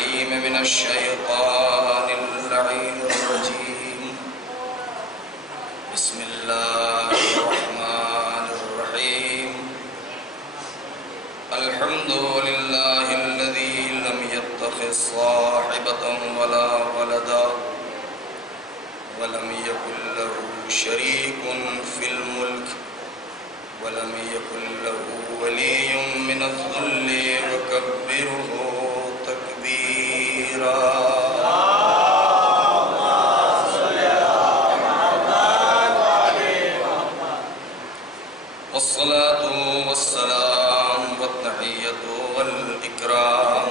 العليم من الشيطان اللعين الرجيم بسم الله الرحمن الرحيم الحمد لله الذي لم يتخذ صاحبة ولا ولدا ولم يكن له شريك في الملك ولم يكن له ولي من الذل وكبره تكبيرا والصلاة والسلام والتحية والإكرام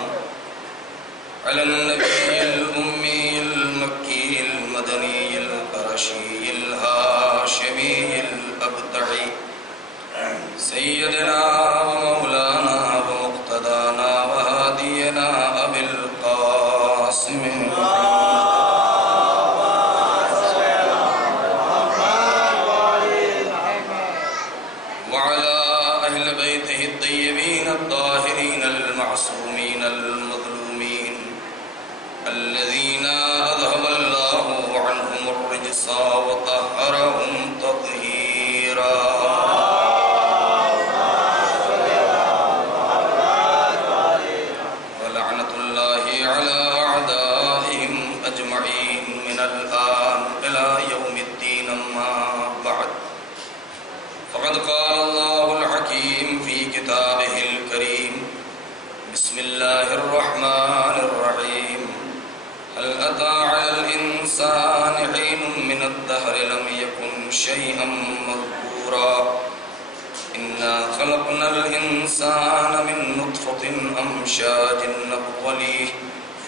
على النبي الأمي المكي المدني القرشي الهاشمي الأبتعي سيدنا ومولانا ومقتدانا وهادينا أبي القاسم وعلى أهل بيته الطيبين الطاهرين المعصومين المظلومين الذين أذهب الله عنهم الرجس وطهرهم تطهيرا ولعنة الله على أعدائهم أجمعين من الآن إلى يوم الدين أما بعد فقد قال الله الحكيم في كتابه الكريم بسم الله الرحمن الرحيم هل أتى على الإنسان حين من الدهر لم يكن شيئا مذكورا إنا خلقنا الإنسان من نطفة أمشاج نبتليه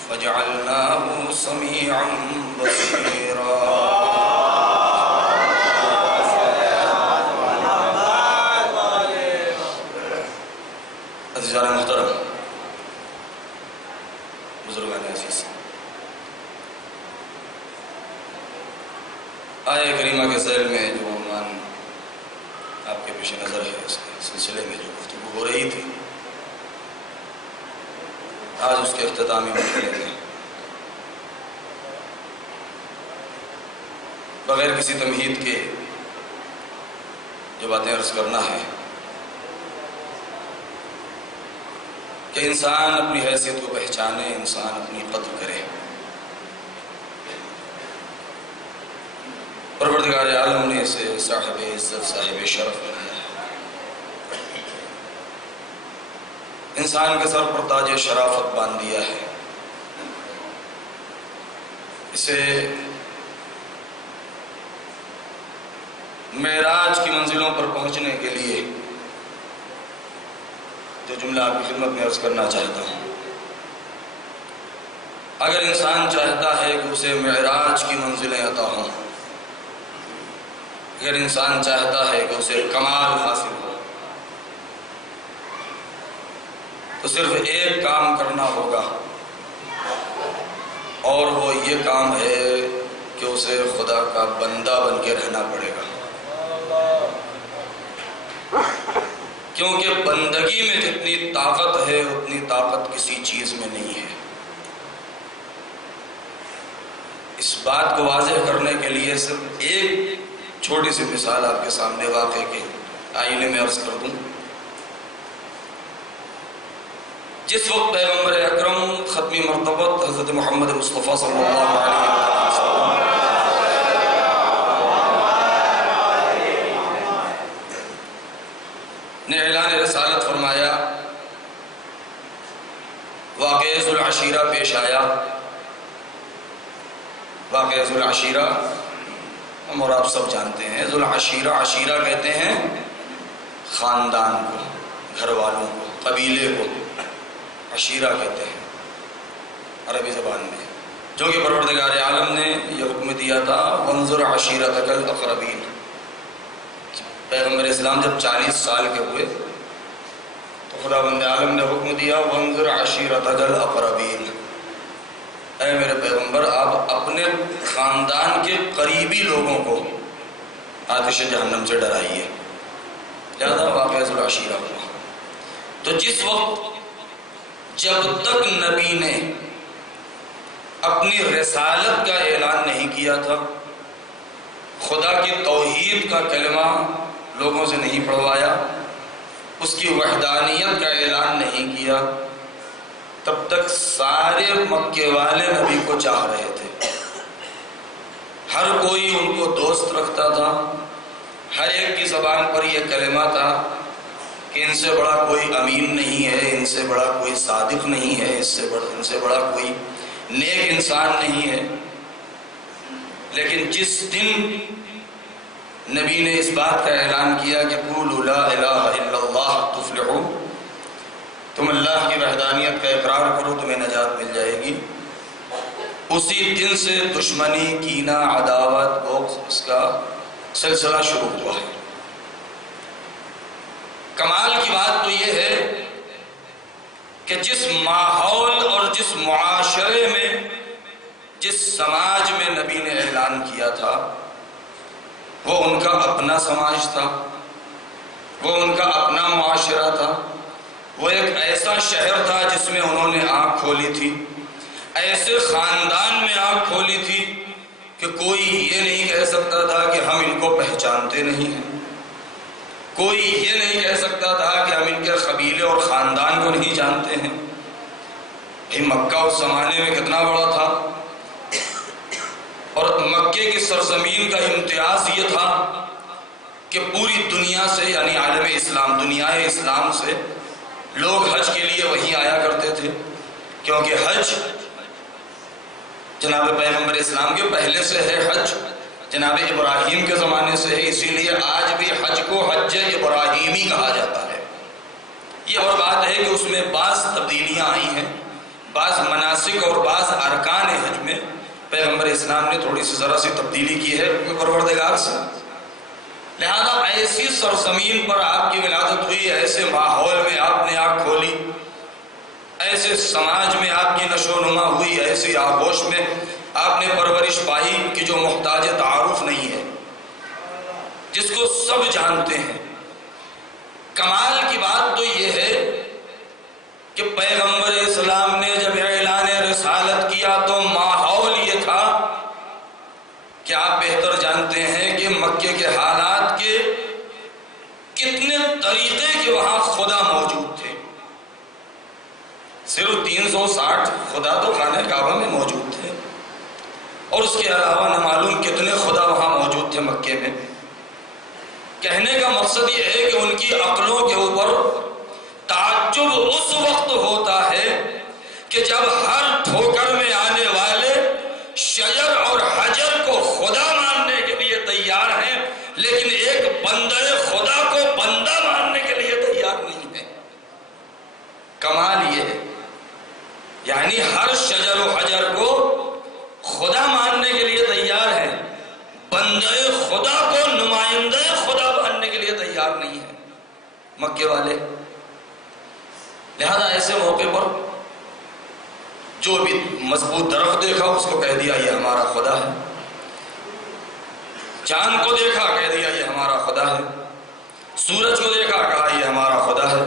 فجعلناه سميعا بصيرا عزیزان محترم بزرگان عزیز آیہ کریمہ کے ذیل میں جو عنوان آپ کے پیش نظر ہے اس سلسلے میں جو گفتگو ہو رہی تھی آج اس کے اختتامی مرحلے میں بغیر کسی تمہید کے جو باتیں عرض کرنا ہے کہ انسان اپنی حیثیت کو پہچانے، انسان اپنی قدر کرے۔ پروردگار عالم نے اسے صاحب عزت، صاحب شرف بنایا ہے۔ انسان کے سر پر تاج شرافت باندھ دیا ہے، اسے معراج کی منزلوں پر پہنچنے کے لیے جو جملہ آپ کی خدمت میں عرض کرنا چاہتا ہوں، اگر انسان چاہتا ہے کہ اسے معراج کی منزلیں عطا ہوں، اگر انسان چاہتا ہے کہ اسے کمال حاصل ہو، تو صرف ایک کام کرنا ہوگا، اور وہ یہ کام ہے کہ اسے خدا کا بندہ بن کے رہنا پڑے گا، کیونکہ بندگی میں جتنی طاقت ہے اتنی طاقت کسی چیز میں نہیں ہے۔ اس بات کو واضح کرنے کے لیے صرف ایک چھوٹی سی مثال آپ کے سامنے واقعے کے آئینے میں عرض کر دوں۔ جس وقت پیغمبر اکرم ختمی مرتبت حضرت محمد مصطفیٰ صلی اللہ علیہ وسلم نے اعلان رسالت فرمایا، واقعہ ذو العشیرہ پیش آیا۔ واقعہ ذو العشیرہ ہم اور آپ سب جانتے ہیں۔ ذو العشیرہ، عشیرہ کہتے ہیں خاندان کو، گھر والوں کو، قبیلے کو عشیرہ کہتے ہیں عربی زبان میں، جو کہ پروردگار عالم نے یہ حکم دیا تھا وانظر عشیرتک الاقربین۔ پیغمبر اسلام جب 40 سال کے ہوئے تو خداوند عالم نے حکم دیا وانظر عشیرتک الاقربین، اے میرے پیغمبر آپ اپنے خاندان کے قریبی لوگوں کو آتش جہنم سے ڈرائیے۔ لہذا واقعہ ذو العشیرہ ہوا۔ تو جس وقت جب تک نبی نے اپنی رسالت کا اعلان نہیں کیا تھا، خدا کی توحید کا کلمہ لوگوں سے نہیں پڑھوایا، اس کی وحدانیت کا اعلان نہیں کیا، تب تک سارے مکے والے نبی کو چاہ رہے تھے۔ ہر کوئی ان کو دوست رکھتا تھا، ہر ایک کی زبان پر یہ کلمہ تھا کہ ان سے بڑا کوئی امین نہیں ہے، ان سے بڑا کوئی صادق نہیں ہے، ان سے بڑا کوئی نیک انسان نہیں ہے۔ لیکن جس دن نبی نے اس بات کا اعلان کیا کہ قولوا لا الہ الا اللہ تفلحوا، تم اللہ کی وحدانیت کا اقرار کرو تمہیں نجات مل جائے گی، اسی دن سے دشمنی، کینہ، عداوت، بغض اس کا سلسلہ شروع ہوا ہے۔ کمال کی بات تو یہ ہے کہ جس ماحول اور جس معاشرے میں، جس سماج میں نبی نے اعلان کیا تھا، وہ ان کا اپنا سماج تھا، وہ ان کا اپنا معاشرہ تھا، وہ ایک ایسا شہر تھا جس میں انہوں نے آنکھ کھولی تھی، ایسے خاندان میں آنکھ کھولی تھی کہ کوئی یہ نہیں کہہ سکتا تھا کہ ہم ان کو پہچانتے نہیں ہیں، کوئی یہ نہیں کہہ سکتا تھا کہ ہم ان کے قبیلے اور خاندان کو نہیں جانتے ہیں۔ یہ مکہ اس زمانے میں کتنا بڑا تھا، اور مکے کی سرزمین کا امتیاز یہ تھا کہ پوری دنیا سے، یعنی عالم اسلام، دنیائے اسلام سے لوگ حج کے لیے وہیں آیا کرتے تھے، کیونکہ حج جناب پیغمبر اسلام کے پہلے سے ہے، حج جناب ابراہیم کے زمانے سے ہے، اسی لیے آج بھی حج کو حج ابراہیمی کہا جاتا ہے۔ یہ اور بات ہے کہ اس میں بعض تبدیلیاں آئی ہیں، بعض مناسک اور بعض ارکان حج میں پیغمبر اسلام نے تھوڑی سی ذرا سی تبدیلی کی ہے اپنے پروردگار سے، لہذا ایسی سرزمین پر آپ کی ولادت ہوئی، ایسے ماحول میں آپ نے آنکھ کھولی، ایسے سماج میں آپ کی نشو و نما ہوئی، ایسی آغوش میں آپ نے پرورش پائی کہ جو محتاج تعارف نہیں ہے، جس کو سب جانتے ہیں۔ کمال کی بات تو یہ ہے کہ پیغمبر اسلام نے جب اعلان رسالت کیا تو ماحول یہ تھا کہ آپ بہتر جانتے ہیں کہ مکے کے حالات کے کتنے طریقے کے وہاں خدا موجود تھے۔ صرف 360 خدا تو خانہ کعبہ میں موجود تھے، اور اس کے علاوہ نہ معلوم کتنے خدا وہاں موجود تھے مکے میں۔ کہنے کا مقصد یہ ہے کہ ان کی عقلوں کے اوپر تعجب اس وقت ہوتا ہے کہ جب ہر ٹھوکر میں آنے والے شجر اور حجر کو خدا ماننے کے لیے تیار ہیں، لیکن ایک بندہ خدا کو بندہ ماننے کے لیے تیار نہیں ہے۔ کمال یہ ہے، یعنی ہر شجر و حجر کو خدا ماننے کے لیے تیار ہے، بندہ خدا کو نمائندہ خدا ماننے کے لیے تیار نہیں ہے مکے والے۔ لہذا ایسے موقع پر جو بھی مضبوط درخت دیکھا اس کو کہہ دیا یہ ہمارا خدا ہے، چاند کو دیکھا کہہ دیا یہ ہمارا خدا ہے، سورج کو دیکھا کہا یہ ہمارا خدا ہے،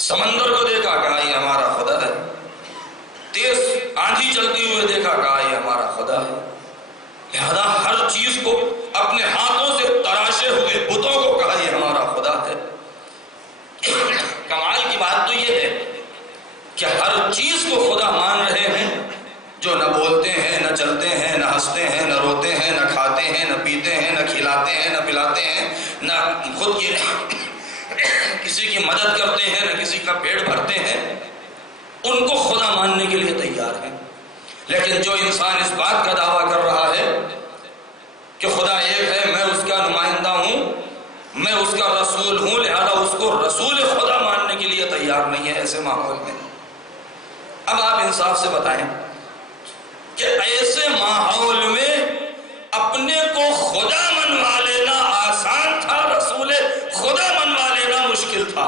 سمندر کو دیکھا کہا یہ ہمارا خدا ہے، تیز آندھی چلتی ہوئے دیکھا کہا یہ ہمارا خدا ہے۔ لہذا ہر چیز کو اپنے ہاتھوں سے تراشے ہوئے بتوں کو کہا یہ ہمارا خدا ہے۔ کمال کی بات تو یہ ہے کہ ہر چیز کو خدا مان رہے ہیں، جو نہ بولتے ہیں، نہ چلتے ہیں، نہ ہنستے ہیں، نہ روتے ہیں، نہ کھاتے ہیں، نہ پیتے ہیں، نہ کھلاتے ہیں، نہ پلاتے ہیں، نہ خود کی کسی کی مدد کرتے ہیں، نہ کسی کا پیٹ بھرتے ہیں، ان کو خدا ماننے کے لیے تیار ہیں۔ لیکن جو انسان اس بات کا دعویٰ کر رہا ہے کہ خدا ایک ہے، میں اس کا نمائندہ ہوں، میں اس کا رسول ہوں، لہذا اس کو رسول خدا ماننے کے لیے تیار نہیں ہے ایسے ماحول میں۔ اب آپ انصاف سے بتائیں کہ ایسے ماحول میں اپنے کو خدا منوا لینا آسان تھا، رسول خدا منوا لینا مشکل تھا؟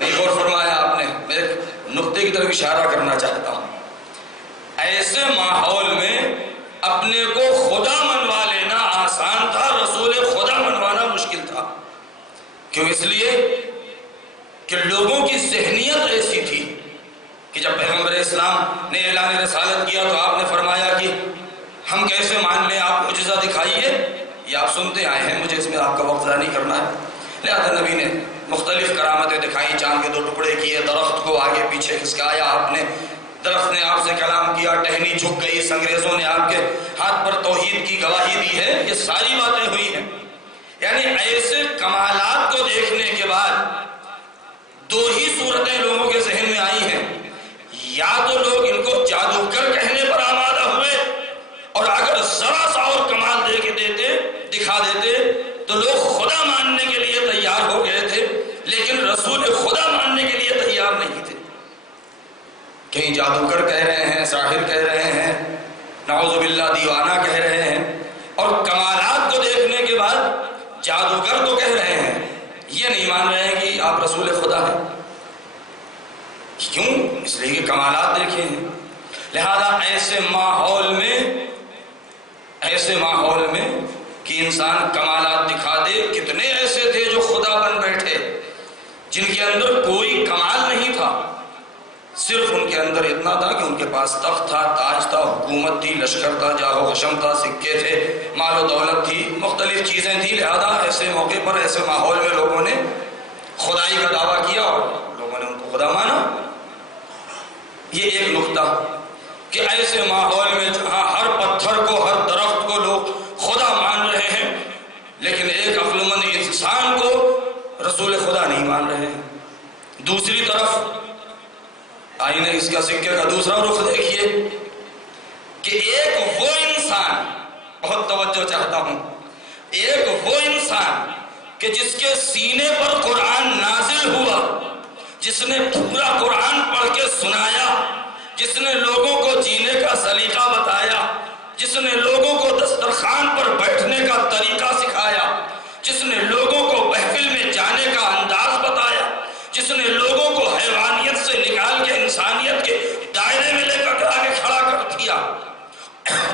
نہیں غور فرمایا آپ نے؟ میں ایک نقطے کی طرف اشارہ کرنا چاہتا ہوں۔ ایسے ماحول میں اپنے کو خدا منوا لینا آسان تھا، رسول خدا منوانا مشکل تھا۔ کیوں؟ اس لیے کہ لوگوں کی ذہنیت ایسی تھی کہ جب پیغمبر اسلام نے اعلان رسالت کیا تو آپ نے فرمایا کہ ہم کیسے مان لیں، آپ معجزہ دکھائیے. یہ آپ سنتے آئے ہیں، مجھے اس میں آپ کا وقت ضائع نہیں کرنا ہے. لہذا نبی نے مختلف کرامتیں دکھائیں، چاند کے 2 ٹکڑے کیے، درخت کو آگے پیچھے کھسکایا آپ نے، درخت نے آپ سے کلام کیا، ٹہنی جھک گئی، انگریزوں نے آپ کے ہاتھ پر توحید کی گواہی دی ہے. یہ ساری باتیں ہوئی ہیں. یعنی ایسے کمالات کو دیکھنے کے بعد 2 ہی صورتیں لوگوں کے ذہن میں آئی ہیں. یا تو لوگ ان کو جادوگر کہنے پر آمادہ ہوئے، اور اگر ذرا سا اور کمال دکھا دیتے تو لوگ خدا ماننے کے لیے تیار ہو گئے تھے، لیکن رسول خدا ماننے کے لیے تیار نہیں تھے. کہیں جادوگر کہہ رہے ہیں، ساحر کہہ رہے ہیں، نعوذ باللہ دیوانہ کہہ رہے ہیں، اور کمالات کو دیکھنے کے بعد جادوگر تو کہہ رہے ہیں، یہ نہیں مان رہے ہیں کہ آپ رسول خدا ہیں. کیوں؟ اس لیے کہ کمالات دیکھے ہیں. لہذا ایسے ماحول میں کہ انسان کمالات دکھا دے، کتنے ایسے تھے جو خدا بن بیٹھے جن کے اندر کوئی کمال نہیں تھا، صرف ان کے اندر اتنا تھا کہ ان کے پاس تخت تھا، تاج تھا، حکومت تھی، لشکر تھا، جاہ و حشم تھا، سکے تھے، مال و دولت تھی، مختلف چیزیں تھیں. لہذا ایسے موقع پر ایسے ماحول میں لوگوں نے خدائی کا دعویٰ کیا اور لوگوں نے ان کو خدا مانا. یہ ایک نقطہ کہ ایسے ماحول میں جہاں ہر پتھر کو، ہر درخت کو لوگ خدا مان رہے ہیں، لیکن ایک عقل مند انسان کو رسول خدا نہیں مان رہے ہیں. دوسری طرف آئینے اس کا سکے کا دوسرا رخ دیکھیے کہ ایک وہ انسان، بہت توجہ چاہتا ہوں، ایک وہ انسان کہ جس کے سینے پر قرآن نازل ہوا، جس نے پورا قرآن پڑھ کے سنایا، جس نے لوگوں کو جینے کا سلیقہ بتایا، جس نے لوگوں کو دسترخوان پر بیٹھنے کا طریقہ سکھایا، جس نے لوگوں کو محفل میں جانے کا انداز بتایا، جس نے لوگوں کو حیوانیت سے نکال کے انسانیت کے دائرے میں لے کر آ کے کھڑا کر دیا،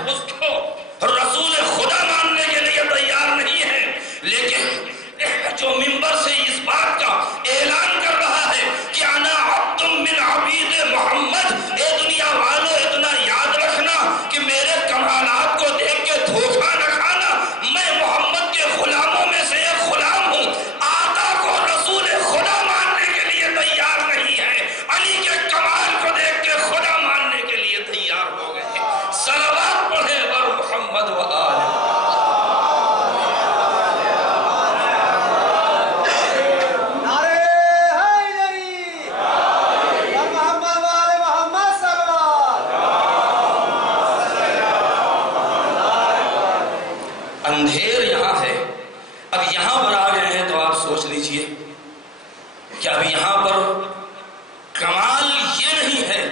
اس کو رسول خدا ماننے کے لیے تیار نہیں ہے. لیکن جو منبر سے اس بات کا اعلان کر رہا ہے کہ انا عبد من عبید محمد، اے دنیا والو اتنا یاد رکھنا کہ میرے کمالات کو دیکھ کے دھوکہ نہ کھانا، میں محمد کے غلاموں میں سے ایک غلام ہوں. آقا کو رسول خدا ماننے کے لیے تیار نہیں ہے، علی کے کمال کو دیکھ کے خدا ماننے کے لیے تیار ہو گئے. صلوات پڑھے بر محمد و آل. اندھیر یہاں ہے. اب یہاں پر آ گئے ہیں تو آپ سوچ لیجئے کہ اب یہاں پر کمال یہ نہیں ہے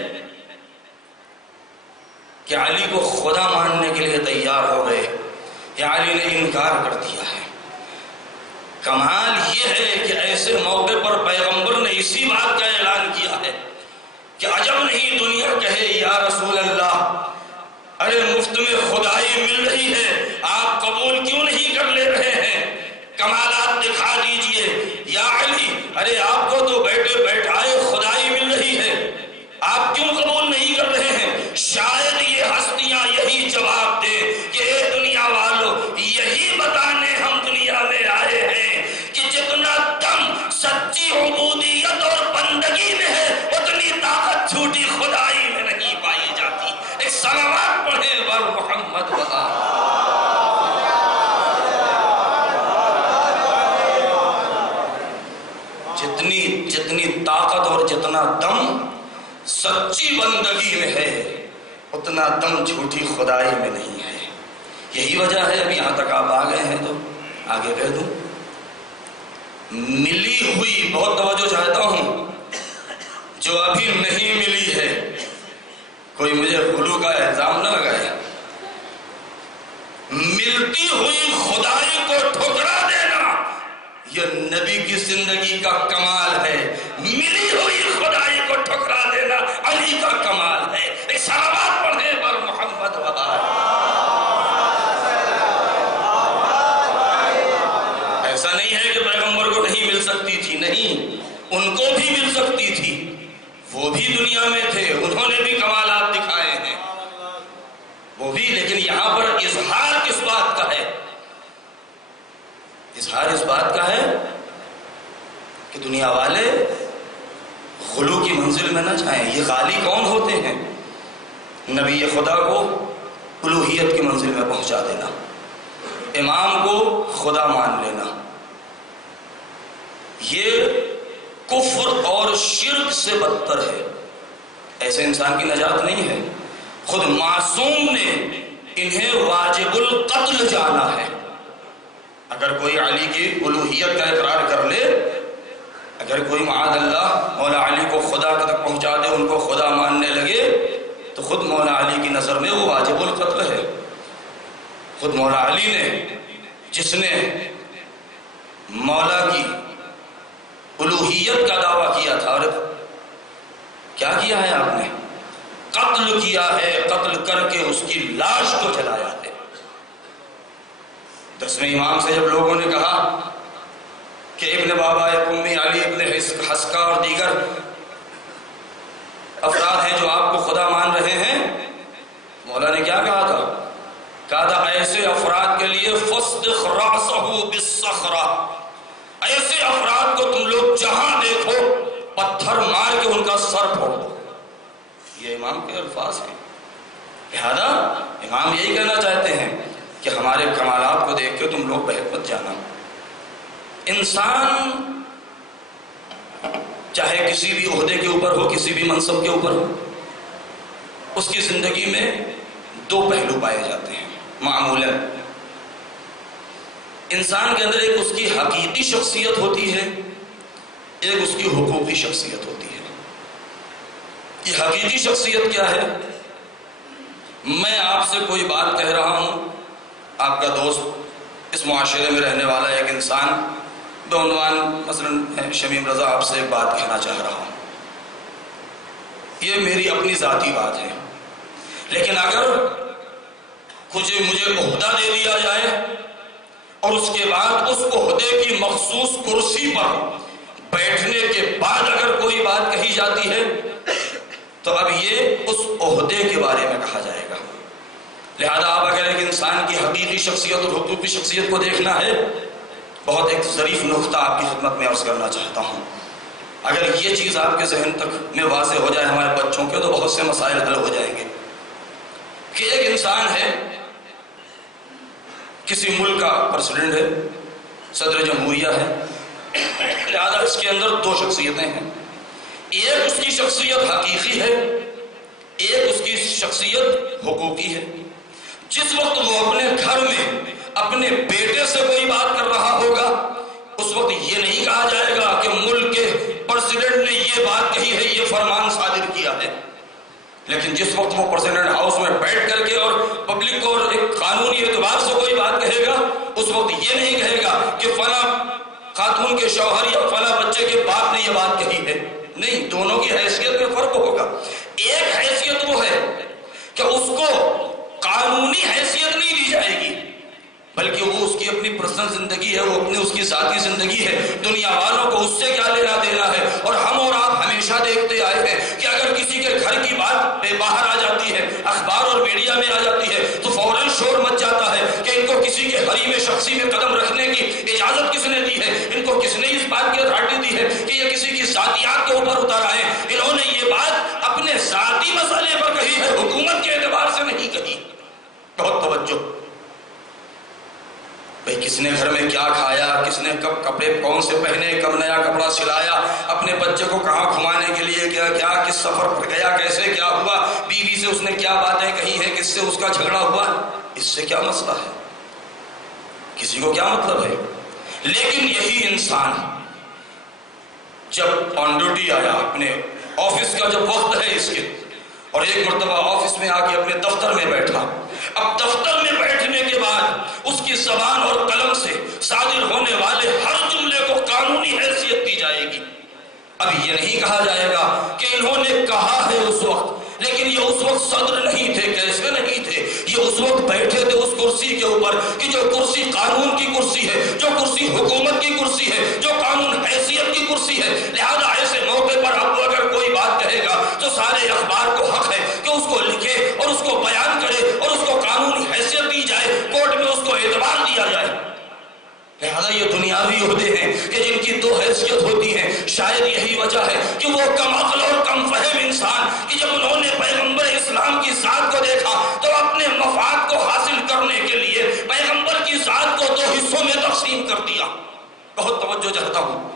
کہ علی کو خدا ماننے کے لیے تیار ہو گئے یا علی نے انکار کر دیا ہے. کمال یہ ہے کہ ایسے موقع پر پیغمبر نے اسی بات کا اعلان کیا ہے کہ عجب نہیں دنیا کہے یا رسول اللہ، ارے مفت میں خدائی مل رہی ہے، آپ قبول کیوں نہیں کر لے رہے ہیں؟ کمالات دکھا دیجئے. یا علی، ارے آپ کو تو بیٹھے بیٹھائے خدائی مل رہی ہے، آپ کیوں قبول نہیں کر رہے ہیں؟ شاید یہ ہستیاں یہی جواب دیں کہ اے دنیا والو، یہی بتانے ہم دنیا میں آئے ہیں کہ جتنا دم سچی عبودیت اور بندگی میں ہے، اتنی طاقت جھوٹی خدائی میں نہیں پائی جاتی. ایک صلوات پڑھے بر محمد و آل. جتنی طاقت اور جتنا دم سچی بندگی میں ہے، اتنا دم جھوٹی خدائی میں نہیں ہے. یہی وجہ ہے اب یہاں تک آپ آ گئے ہیں تو آگے کہہ دوں، ملی ہوئی، بہت توجہ چاہتا ہوں، جو ابھی نہیں ملی ہے، کوئی مجھے غلو کا الزام نہ لگائے. ملتی ہوئی خدائی کو ٹھکرا دینا یہ نبی کی زندگی کا کمال ہے. ملی ہوئی خدائی کو ٹھکرا دینا علی کا کمال ہے. ایک صلوات پڑھے بر محمد و آل. ایسا نہیں ہے کہ پیغمبر کو نہیں مل سکتی تھی، نہیں، ان کو بھی مل سکتی تھی. وہ بھی دنیا میں تھے، انہوں نے بھی کمالات دکھائے ہیں وہ بھی، لیکن یہاں پر اظہار کس بات کا ہے؟ اظہار اس بات کا ہے کہ دنیا والے غلو کی منزل میں نہ جائیں۔ یہ غالی کون ہوتے ہیں؟ نبی خدا کو الوہیت کی منزل میں پہنچا دینا، امام کو خدا مان لینا، یہ کفر اور شرک سے بدتر ہے۔ ایسے انسان کی نجات نہیں ہے۔ خود معصوم نے انہیں واجب القتل جانا ہے۔ اگر کوئی علی کی الوہیت کا اقرار کر لے، اگر کوئی معاذ اللہ مولا علی کو خدا تک پہنچا دے، ان کو خدا ماننے لگے، تو خود مولا علی کی نظر میں وہ واجب القتل ہے۔ خود مولا علی نے، جس نے مولا کی الوہیت کا دعویٰ کیا تھا، اور کیا کیا ہے آپ نے؟ قتل کیا ہے، قتل کر کے اس کی لاش کو جلایا ہے۔ 10ویں امام سے جب لوگوں نے کہا کہ ابن بابا امی علی ابن حسکہ اور دیگر افراد ہیں جو آپ کو خدا مان رہے ہیں، مولا نے کیا کہا تھا؟ کہا تھا ایسے افراد کے لیے فَاصْدِخْ رَأْسَهُ بِالصَّخْرَةِ، ایسے افراد کو تم لوگ جہاں دیکھو پتھر مار کے ان کا سر پھوڑ دو۔ یہ امام کے الفاظ ہیں۔ لہذا امام یہی کہنا چاہتے ہیں کہ ہمارے کمالات کو دیکھ کے تم لوگ بہت مت جانا۔ انسان چاہے کسی بھی عہدے کے اوپر ہو، کسی بھی منصب کے اوپر ہو، اس کی زندگی میں دو پہلو پائے جاتے ہیں معمولاً۔ انسان کے اندر ایک اس کی حقیقی شخصیت ہوتی ہے، ایک اس کی حقوقی شخصیت ہوتی ہے۔ یہ حقیقی شخصیت کیا ہے؟ میں آپ سے کوئی بات کہہ رہا ہوں، آپ کا دوست، اس معاشرے میں رہنے والا ایک انسان بعنوان مثلا شمیم رضا آپ سے ایک بات کہنا چاہ رہا ہوں، یہ میری اپنی ذاتی بات ہے، لیکن اگر مجھے عہدہ دے دیا جائے اور اس کے بعد اس عہدے کی مخصوص کرسی پر بیٹھنے کے بعد اگر کوئی بات کہی جاتی ہے تو اب یہ اس عہدے کے بارے میں کہا جائے گا۔ لہذا آپ اگر ایک انسان کی حقیقی شخصیت اور حقوقی شخصیت کو دیکھنا ہے، بہت ایک ظریف نقطہ آپ کی خدمت میں عرض کرنا چاہتا ہوں۔ اگر یہ چیز آپ کے ذہن تک میں واضح ہو جائے ہمارے بچوں کے، تو بہت سے مسائل حل ہو جائیں گے۔ کہ ایک انسان ہے، کسی ملک کا پریزیڈنٹ ہے، صدر جمہوریہ ہے، لہذا اس کے اندر دو شخصیتیں ہیں، ایک اس کی شخصیت حقیقی ہے، ایک اس کی شخصیت حقوقی ہے۔ جس وقت وہ اپنے گھر میں اپنے بیٹے سے کوئی بات کر رہا ہوگا، اس وقت یہ نہیں کہا جائے گا کہ ملک کے پریزیڈنٹ نے یہ بات کہی ہے، یہ فرمان صادر کیا ہے۔ لیکن جس وقت وہ پریزیڈنٹ ہاؤس میں بیٹھ کر کے اور پبلک کو ایک قانونی اعتبار سے کوئی بات کہے گا، اس وقت یہ نہیں کہے گا کہ فلاں خاتون کے شوہر یا فلاں بچے کے باپ نے یہ بات کہی ہے۔ نہیں، دونوں کی حیثیت میں فرق ہوگا۔ ایک حیثیت وہ ہے کہ اس کو قانونی حیثیت نہیں دی جائے گی، بلکہ وہ اس کی اپنی پرسنل زندگی ہے، وہ اپنی اس کی ذاتی زندگی ہے، دنیا والوں کو اس سے کیا لینا دینا ہے۔ اور ہم اور آپ ہمیشہ دیکھتے آئے ہیں کہ اگر کسی کے گھر کی بات باہر آ جاتی ہے، اخبار اور میڈیا میں آ جاتی ہے، تو فوراً شور مچ جاتا ہے کہ ان کو کسی کے حریم شخصی میں قدم رکھنے کی اجازت کس نے دی ہے، ان کو کس نے اس بات کی اتھارٹی دی ہے کہ یہ کسی کی ذاتیات کے اوپر اتر آئے۔ انہوں نے یہ بات اپنے ذاتی مسئلے پر کہی ہے، حکومت کے اعتبار سے نہیں کہی۔ بہت توجہ بھئی، کس نے گھر میں کیا کھایا، کس نے کب کپڑے کون سے پہنے، کب نیا کپڑا سلایا، اپنے بچے کو کہاں گھمانے کے لیے کیا کس سفر پر گیا، کیسے کیا ہوا، بیوی سے اس نے کیا باتیں کہی ہیں، کس سے اس کا جھگڑا ہوا، اس سے کیا مسئلہ ہے، کسی کو کیا مطلب ہے۔ لیکن یہی انسان جب آن ڈیوٹی آیا، اپنے آفس کا جب وقت ہے اس کے، اور ایک مرتبہ آفس میں آ کے اپنے دفتر میں بیٹھا، اب دفتر میں بیٹھنے کے بعد اس کی زبان اور قلم سے صادر ہونے والے ہر جملے کو قانونی حیثیت دی جائے گی۔ اب یہ نہیں کہا جائے گا کہ انہوں نے کہا ہے اس وقت، لیکن یہ اس وقت صدر نہیں تھے، کیسے نہیں تھے، یہ اس وقت بیٹھے تھے اس کرسی کے اوپر کہ جو کرسی قانون کی کرسی ہے، جو کرسی حکومت کی کرسی ہے، جو قانون حیثیت کی کرسی ہے۔ لہذا ایسے موقع پر اب اگر کوئی بات کہے گا مساوی عہدے ہیں کہ جن کی دو حیثیت ہوتی ہیں. شاید یہی وجہ ہے کہ وہ کم عقل اور کم فہم انسان کہ جب انہوں نے پیغمبر اسلام کی ذات کو دیکھا تو اپنے مفاد کو حاصل کرنے کے لیے پیغمبر کی ذات کو دو حصوں میں تقسیم کر دیا. بہت توجہ چاہتا ہوں.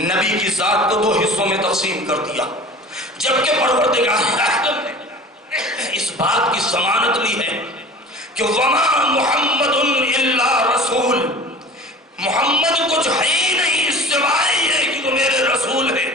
نبی کی ذات کو دو حصوں میں تقسیم کر دیا، جبکہ پروردگار عالم نے اس بات کی ضمانت لی ہے کہ وما محمد الا رسول، محمد کچھ ہے ہی نہیں سوائے یہ کہ وہ میرے رسول ہیں.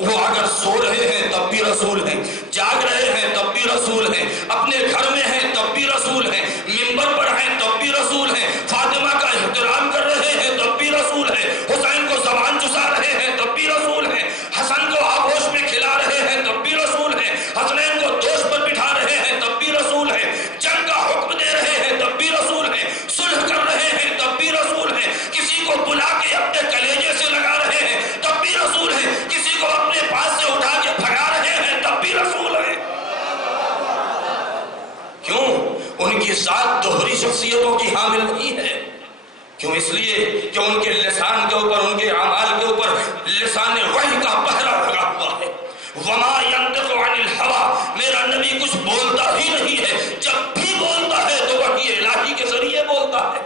وہ اگر سو رہے ہیں تب بھی رسول ہیں، جاگ رہے ہیں تب بھی رسول ہیں، اپنے گھر میں ہیں تب بھی رسول ہیں، منبر پر ہیں تب بھی رسول ہیں، فاطمہ کا احترام کر رہے ہیں تب بھی رسول ہیں، حسین کو زبان چسا رہے ہیں تب بھی رسول ہیں، حسن کو آغوش میں کھلا رہے ہیں تب بھی رسول ہیں، حسنین کو دوش پر بٹھا رہے ہیں تب بھی رسول ہیں، جنگ کا حکم دے رہے ہیں تب بھی رسول ہیں، صلح کر رہے ہیں تب بھی رسول ہیں، کسی کو بلا کے اپنے کلیجے سے لگا رہے ہیں تب بھی رسول ہیں، کسی کو اپنے پاس سے اٹھا کے بھگا رہے ہیں تب بھی رسول ہیں. کیوں؟ ان کی ذات دوہری شخصیتوں کی حامل نہیں ہے. کیوں؟ اس لیے کہ ان کے لسان کے اوپر، ان کے اعمال کے اوپر لسان وحی کا پہرا لگا ہوا ہے. وما ينطق عن الهوى، میرا نبی کچھ بولتا ہی نہیں ہے، جب بھی بولتا ہے تو وحی الہی کے ذریعے بولتا ہے.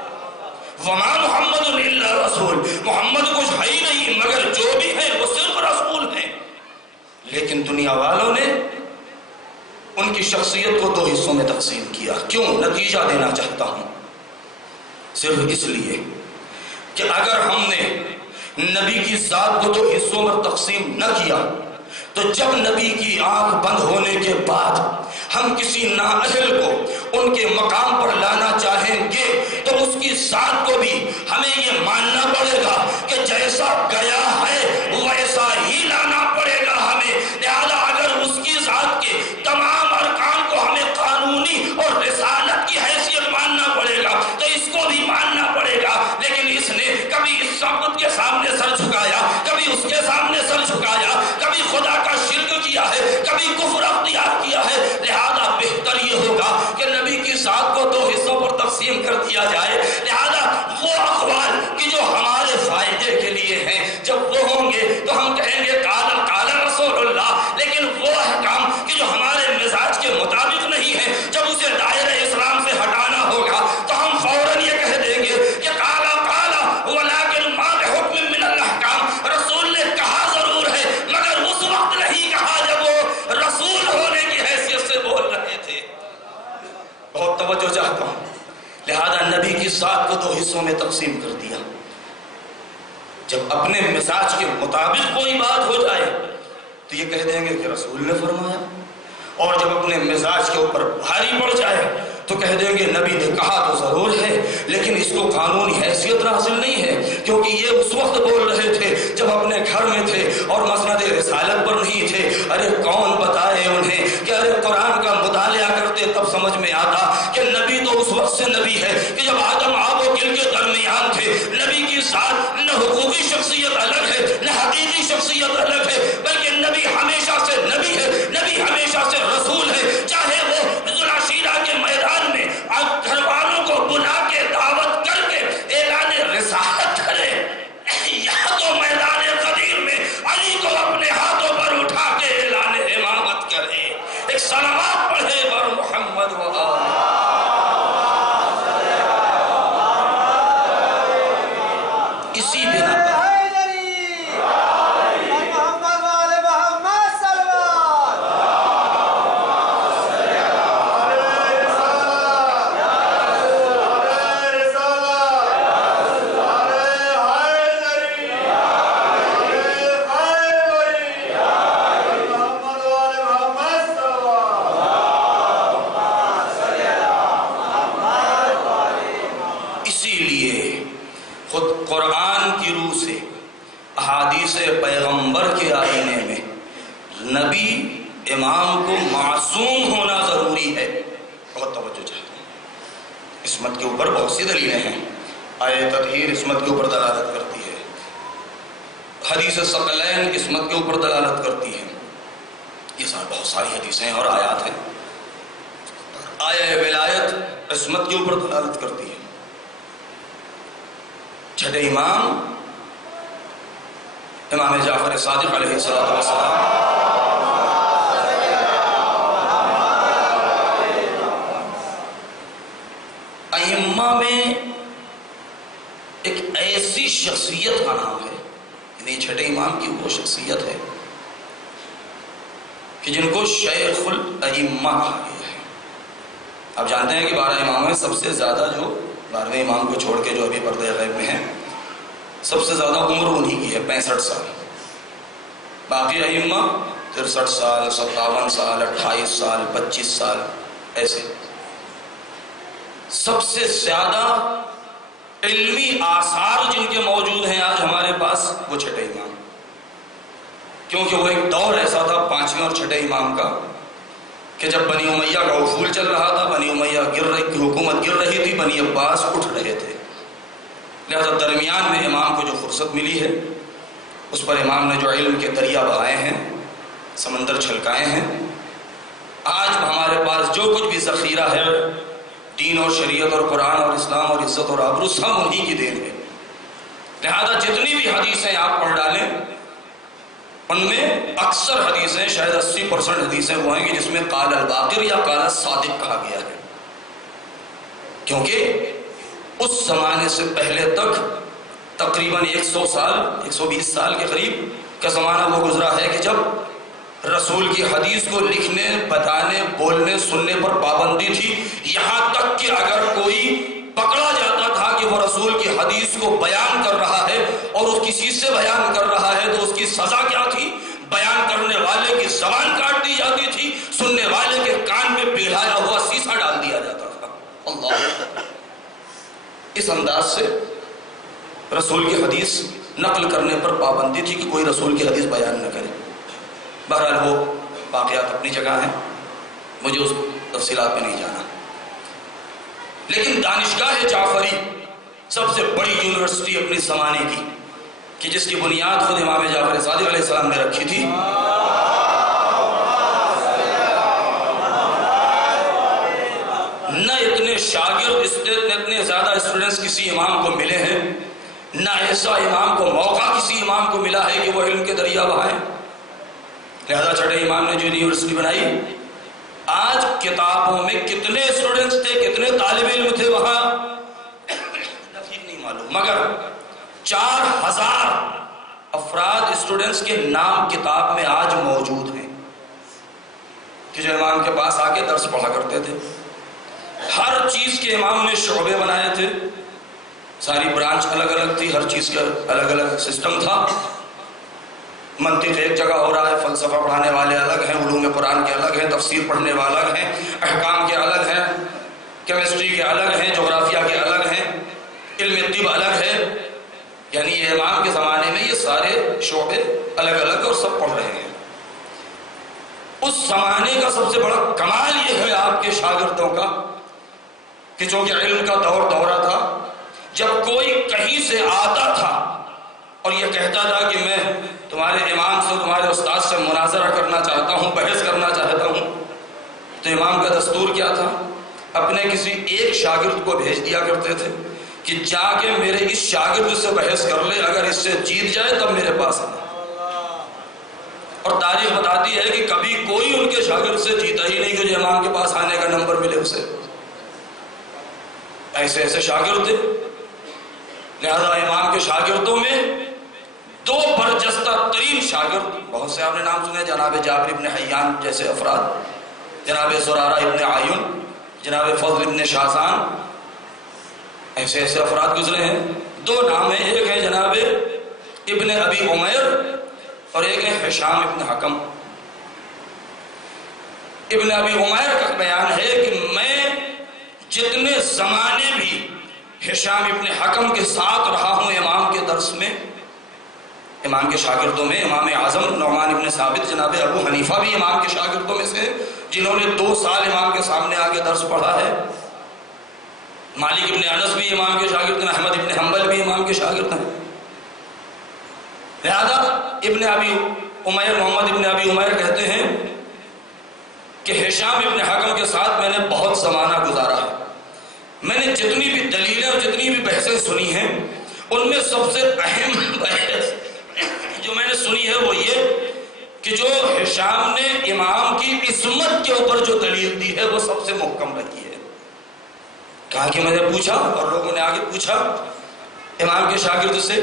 وما محمد الا رسول، محمد کچھ ہے ہی نہیں مگر جو بھی ہے وہ صرف رسول ہیں. لیکن دنیا والوں نے ان کی شخصیت کو دو حصوں میں تقسیم کیا. کیوں؟ نتیجہ دینا چاہتا ہوں. صرف اس لیے کہ اگر ہم نے نبی کی ذات کو دو حصوں میں تقسیم نہ کیا تو جب نبی کی آنکھ بند ہونے کے بعد ہم کسی نااہل کو ان کے مقام پر لانا چاہیں گے تو اس کی ذات کو بھی ہمیں یہ ماننا پڑے گا کہ جیسا گیا ہے ویسا ہی لانا پڑے گا ہمیں. لہذا اگر اس کی ذات کے تمام ارکان کو ہمیں قانونی اور رسالت کی حیثیت ماننا پڑے گا تو اس کو بھی ماننا پڑے گا. لیکن اس نے کبھی اس شخص کے سامنے سر جھکایا، کبھی اس کے سامنے سر جھکایا، کبھی خدا کا شرک کیا ہے، کبھی کفر اختیار کیا ہے. لہذا بہتر یہ ہوگا کہ نبی کی ذات کو دو حصوں پر تقسیم کر دیا جائے. لہذا وہ اقوال کہ جو ہمارے فائدے کے لیے ہیں جب وہ ہوں گے تو ہم کہیں گے قال رسول اللہ. لیکن وہ احکام کہ جو ہمارے مزاج کے مطابق نہیں ہے جب اسے دائرہ اسلام سے ہٹانا ہوگا تو ہم فوراً یہ کہہ دیں گے کہ قال ولكن ما بحکم من الاحکام. رسول نے کہا ضرور ہے مگر اس وقت نہیں کہا جب وہ رسول ہونے کی حیثیت سے بول رہے تھے. بہت توجہ چاہتا ہوں. لہذا نبی کی ذات کو دو حصوں میں تقسیم کر دیا. جب اپنے مزاج کے مطابق کوئی بات ہو جائے تو یہ کہہ دیں گے کہ رسول نے فرمایا، اور جب اپنے مزاج کے اوپر بھاری پڑ جائے تو کہہ دیں گے نبی نے کہا تو ضرور ہے لیکن اس کو قانونی حیثیت حاصل نہیں ہے کیونکہ یہ اس وقت بول رہے تھے جب اپنے گھر میں تھے اور مسند رسالت پر نہیں تھے. ارے کون بتائے انہیں کہ ارے قرآن کا مطالعہ کرتے تب سمجھ میں آتا کہ نبی تو اس وقت سے نبی ہے کہ جب آدم آب و گل کے درمیان تھے. نبی کی ذات نہ حقوقی شخصیت الگ ہے نہ حقیقی شخصیت الگ ہے بلکہ نبی ہمیشہ سے نبی ہے، نبی ہمیشہ سے رسول ہے. چاہے وہ ذوالعشیرہ کے میدان میں گھر والوں کو بلا کے دعوت کر کے اعلان رسالت کرے یا تو میدان قدیر میں علی کو اپنے ہاتھوں پر اٹھا کے اعلان امامت کرے. ایک صلوات پڑھے بر محمد و آلہ. اسی بنا پیغمبر کے آئینے میں نبی امام کو معصوم ہونا ضروری ہے. بہت توجہ چاہتے ہیں. عصمت کے اوپر بہت سی دلیلیں ہیں. آیہ تطہیر عصمت کے اوپر دلالت کرتی ہے، حدیث ثقلین عصمت کے اوپر دلالت کرتی ہے. یہ بہت ساری حدیثیں اور آیات ہیں. آیہ ولایت عصمت کے اوپر دلالت کرتی ہے. چھٹے امام امام جعفر صادق علیہ السلام. ائمہ میں ایک ایسی شخصیت کا نام ہے، یعنی چھٹے امام کی وہ شخصیت ہے کہ جن کو شیخ الائمہ کہا گیا ہے. آپ جانتے ہیں کہ 12 امام میں سب سے زیادہ جو 12ویں امام کو چھوڑ کے جو ابھی پردہ غیب میں ہیں، سب سے زیادہ عمر انہی کی ہے، 65 سال. باقی ائمہ 63 سال، 57 سال، 28 سال، 25 سال، ایسے. سب سے زیادہ علمی آثار جن کے موجود ہیں آج ہمارے پاس، وہ چھٹے امام. کیونکہ وہ ایک دور ایسا تھا 5ویں اور چھٹے امام کا کہ جب بنی امیہ کا افول چل رہا تھا، بنی امیہ حکومت گر رہی تھی، بنی عباس اٹھ رہے تھے. لہذا درمیان میں امام کو جو فرصت ملی ہے، اس پر امام نے جو علم کے دریا بہائے ہیں، سمندر چھلکائے ہیں. آج ہمارے پاس جو کچھ بھی ذخیرہ ہے دین اور شریعت اور قرآن اور اسلام اور عزت اور آبرو، سب انہی کی دین ہے. لہذا جتنی بھی حدیثیں آپ پڑھ ڈالیں، ان میں اکثر حدیثیں، شاید 80% حدیثیں وہ ہیں کہ جس میں قال الباقر یا قال الصادق کہا گیا ہے. کیونکہ اس زمانے سے پہلے تک تقریباً 100 سال 120 سال کے قریب کا زمانہ وہ گزرا ہے کہ جب رسول کی حدیث کو لکھنے، بتانے، بولنے، سننے پر پابندی تھی. یہاں تک کہ اگر کوئی پکڑا جاتا تھا کہ وہ رسول کی حدیث کو بیان کر رہا ہے اور اس کسی سے بیان کر رہا ہے، تو اس کی سزا کیا تھی؟ بیان کرنے والے کی زبان کاٹ دی جاتی تھی، سننے والے کے کان میں پگھلایا ہوا سیسا ڈال دیا جاتا تھا. اللہ. اس انداز سے رسول کی حدیث نقل کرنے پر پابندی تھی کہ کوئی رسول کی حدیث بیان نہ کرے. بہرحال وہ واقعات اپنی جگہ ہیں، مجھے اس تفصیلات میں نہیں جانا. لیکن دانشگاہ جعفری سب سے بڑی یونیورسٹی اپنے زمانے کی، کہ جس کی بنیاد خود امام جعفر صادق علیہ السلام نے رکھی تھی. نہ اتنے شاگرد، اتنے زیادہ اسٹوڈنٹس کسی امام کو ملے ہیں، نہ ایسا امام کو موقع کسی امام کو ملا ہے کہ وہ علم کے دریا بہائیں. لہذا چھٹے امام نے جو یونیورسٹی بنائی، آج کتابوں میں کتنے اسٹوڈنٹس تھے، کتنے طالب علم تھے وہاں ٹھیک نہیں معلوم، مگر 4000 افراد اسٹوڈنٹس کے نام کتاب میں آج موجود ہیں کہ جو امام کے پاس آ کے درس پڑھا کرتے تھے. ہر چیز کے امام نے شعبے بنائے تھے، ساری برانچ الگ الگ تھی، ہر چیز کا الگ الگ سسٹم تھا. منطق ایک جگہ ہو رہا ہے، فلسفہ پڑھانے والے الگ ہیں، علوم قرآن کے الگ ہیں، تفسیر پڑھنے والے الگ ہیں، احکام کے الگ ہیں، کیمسٹری کے الگ ہیں، جغرافیہ کے الگ ہیں، علم طب الگ ہے. یعنی یہ امام کے زمانے میں یہ سارے شعبے الگ الگ اور سب پڑھ رہے ہیں. اس زمانے کا سب سے بڑا کمال یہ ہے آپ کے شاگردوں کا کہ چونکہ علم کا دورہ تھا، جب کوئی کہیں سے آتا تھا اور یہ کہتا تھا کہ میں تمہارے امام سے، تمہارے استاد سے مناظرہ کرنا چاہتا ہوں، بحث کرنا چاہتا ہوں، تو امام کا دستور کیا تھا؟ اپنے کسی ایک شاگرد کو بھیج دیا کرتے تھے کہ جا کے میرے اس شاگرد سے بحث کر لے، اگر اس سے جیت جائے تب میرے پاس آنا. اور تاریخ بتاتی ہے کہ کبھی کوئی ان کے شاگرد سے جیتا ہی نہیں کہ جو امام کے پاس آنے کا نمبر ملے اسے. ایسے ایسے شاگرد تھے. لہذا امام کے شاگردوں میں 2 برجستہ ترین شاگرد، بہت سے آپ نے نام سنے، جناب جابر ابن حیان جیسے افراد، جناب زرارہ ابن عیون، جناب فضل ابن شاذان، ایسے ایسے افراد گزرے ہیں. 2 نام ہیں، ایک ہے جناب ابن ابی عمیر اور ایک ہے ہشام ابن حکم. ابن ابی عمیر کا بیان ہے کہ میں جتنے زمانے بھی ہشام ابن حکم کے ساتھ رہا ہوں امام کے درس میں، امام کے شاگردوں میں، امام اعظم نعمان ابن ثابت، جناب ابو حنیفہ بھی امام کے شاگردوں میں سے جنہوں نے 2 سال امام کے سامنے آ کے درس پڑھا ہے. مالک ابن انس بھی امام کے شاگرد ہیں، احمد ابن حنبل بھی امام کے شاگرد ہیں. لہذا ابن ابی عمیر، محمد ابن ابی عمیر کہتے ہیں کہ ہشام ابن حکم کے ساتھ میں نے بہت زمانہ گزارا ہے. میں نے جتنی بھی دلیلیں اور جتنی بھی بحثیں سنی ہیں، ان میں سب سے اہم بحث جو میں نے سنی ہے وہ یہ کہ جو ہشام نے امام کی عصمت کے اوپر جو دلیل دی ہے وہ سب سے محکم رہی ہے. کہا کہ میں نے پوچھا اور لوگوں نے آگے پوچھا امام کے شاگرد سے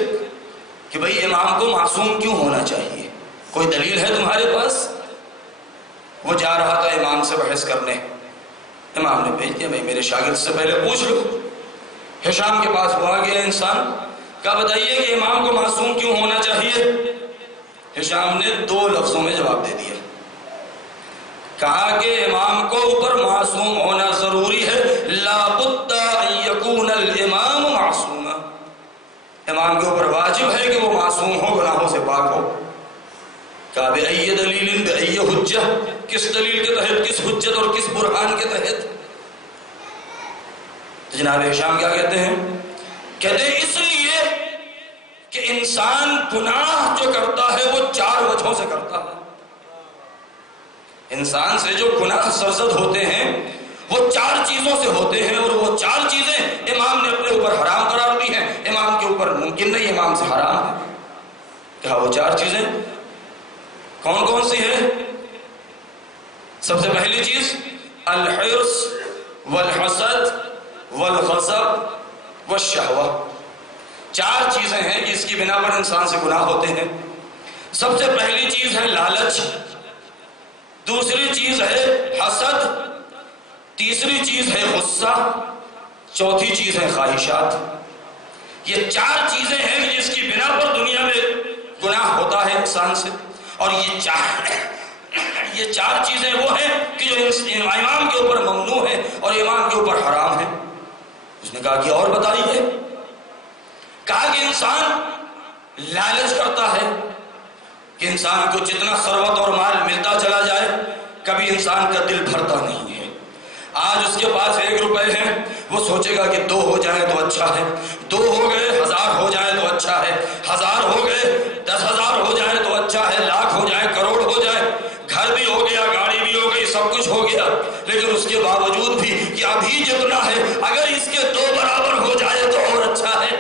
کہ بھئی امام کو معصوم کیوں ہونا چاہیے, کوئی دلیل ہے تمہارے پاس؟ وہ جا رہا تھا امام سے بحث کرنے, امام نے بھیج دیا بھئی میرے شاگرد سے پہلے پوچھ لو. ہشام کے پاس وہ آ گیا انسان, کہا بتائیے کہ امام کو معصوم کیوں ہونا چاہیے؟ ہشام نے 2 لفظوں میں جواب دے دیا. کہا کہ امام کو اوپر معصوم ہونا ضروری ہے, لا بد ان یکون الامام معصوما, امام کے اوپر واجب ہے کہ وہ معصوم ہو, گناہوں سے پاک ہو. کہا بأی دلیل بأی حجہ, کس دلیل کے تحت, کس حجت اور کس برہان کے تحت؟ جناب ہشام کیا کہتے ہیں؟ کہتے ہیں اس لیے کہ انسان گناہ جو کرتا ہے وہ 4 وجہوں سے کرتا ہے. انسان سے جو گناہ سرزد ہوتے ہیں وہ 4 چیزوں سے ہوتے ہیں, اور وہ 4 چیزیں امام نے اپنے اوپر حرام قرار دی ہیں. امام کے اوپر ممکن نہیں, امام سے حرام ہے. کہا وہ 4 چیزیں کون کون سی ہیں؟ سب سے پہلی چیز الحرص والحسد والغضب والشہوہ. 4 چیزیں ہیں جس کی بنا پر انسان سے گناہ ہوتے ہیں. سب سے پہلی چیز ہے لالچ, دوسری چیز ہے حسد, تیسری چیز ہے غصہ, چوتھی چیز ہے خواہشات. یہ 4 چیزیں ہیں جس کی بنا پر دنیا میں گناہ ہوتا ہے انسان سے. اور یہ 4 چیزیں وہ ہیں کہ جو امام کے اوپر ممنوع ہے اور امام کے اوپر حرام ہے. اس نے کہا کہ اور بتائیے. کہا کہ انسان لالچ کرتا ہے کہ انسان کو جتنا ثروت اور مال ملتا چلا جائے کبھی انسان کا دل بھرتا نہیں ہے. آج اس کے پاس 1 روپے ہیں, وہ سوچے گا کہ 2 ہو جائیں تو اچھا ہے, 2 ہو گئے 1000 ہو جائیں تو اچھا ہے, 1000 ہو گئے 10,000 ہو جائیں تو اچھا ہے, لاکھ ہو جائے, کروڑ ہو جائے, گھر بھی ہو گیا, گاڑی بھی ہو گئی, سب کچھ ہو گیا. لیکن اس کے باوجود بھی کہ ابھی جتنا ہے اگر اس کے 2 برابر ہو جائے تو اور اچھا ہے.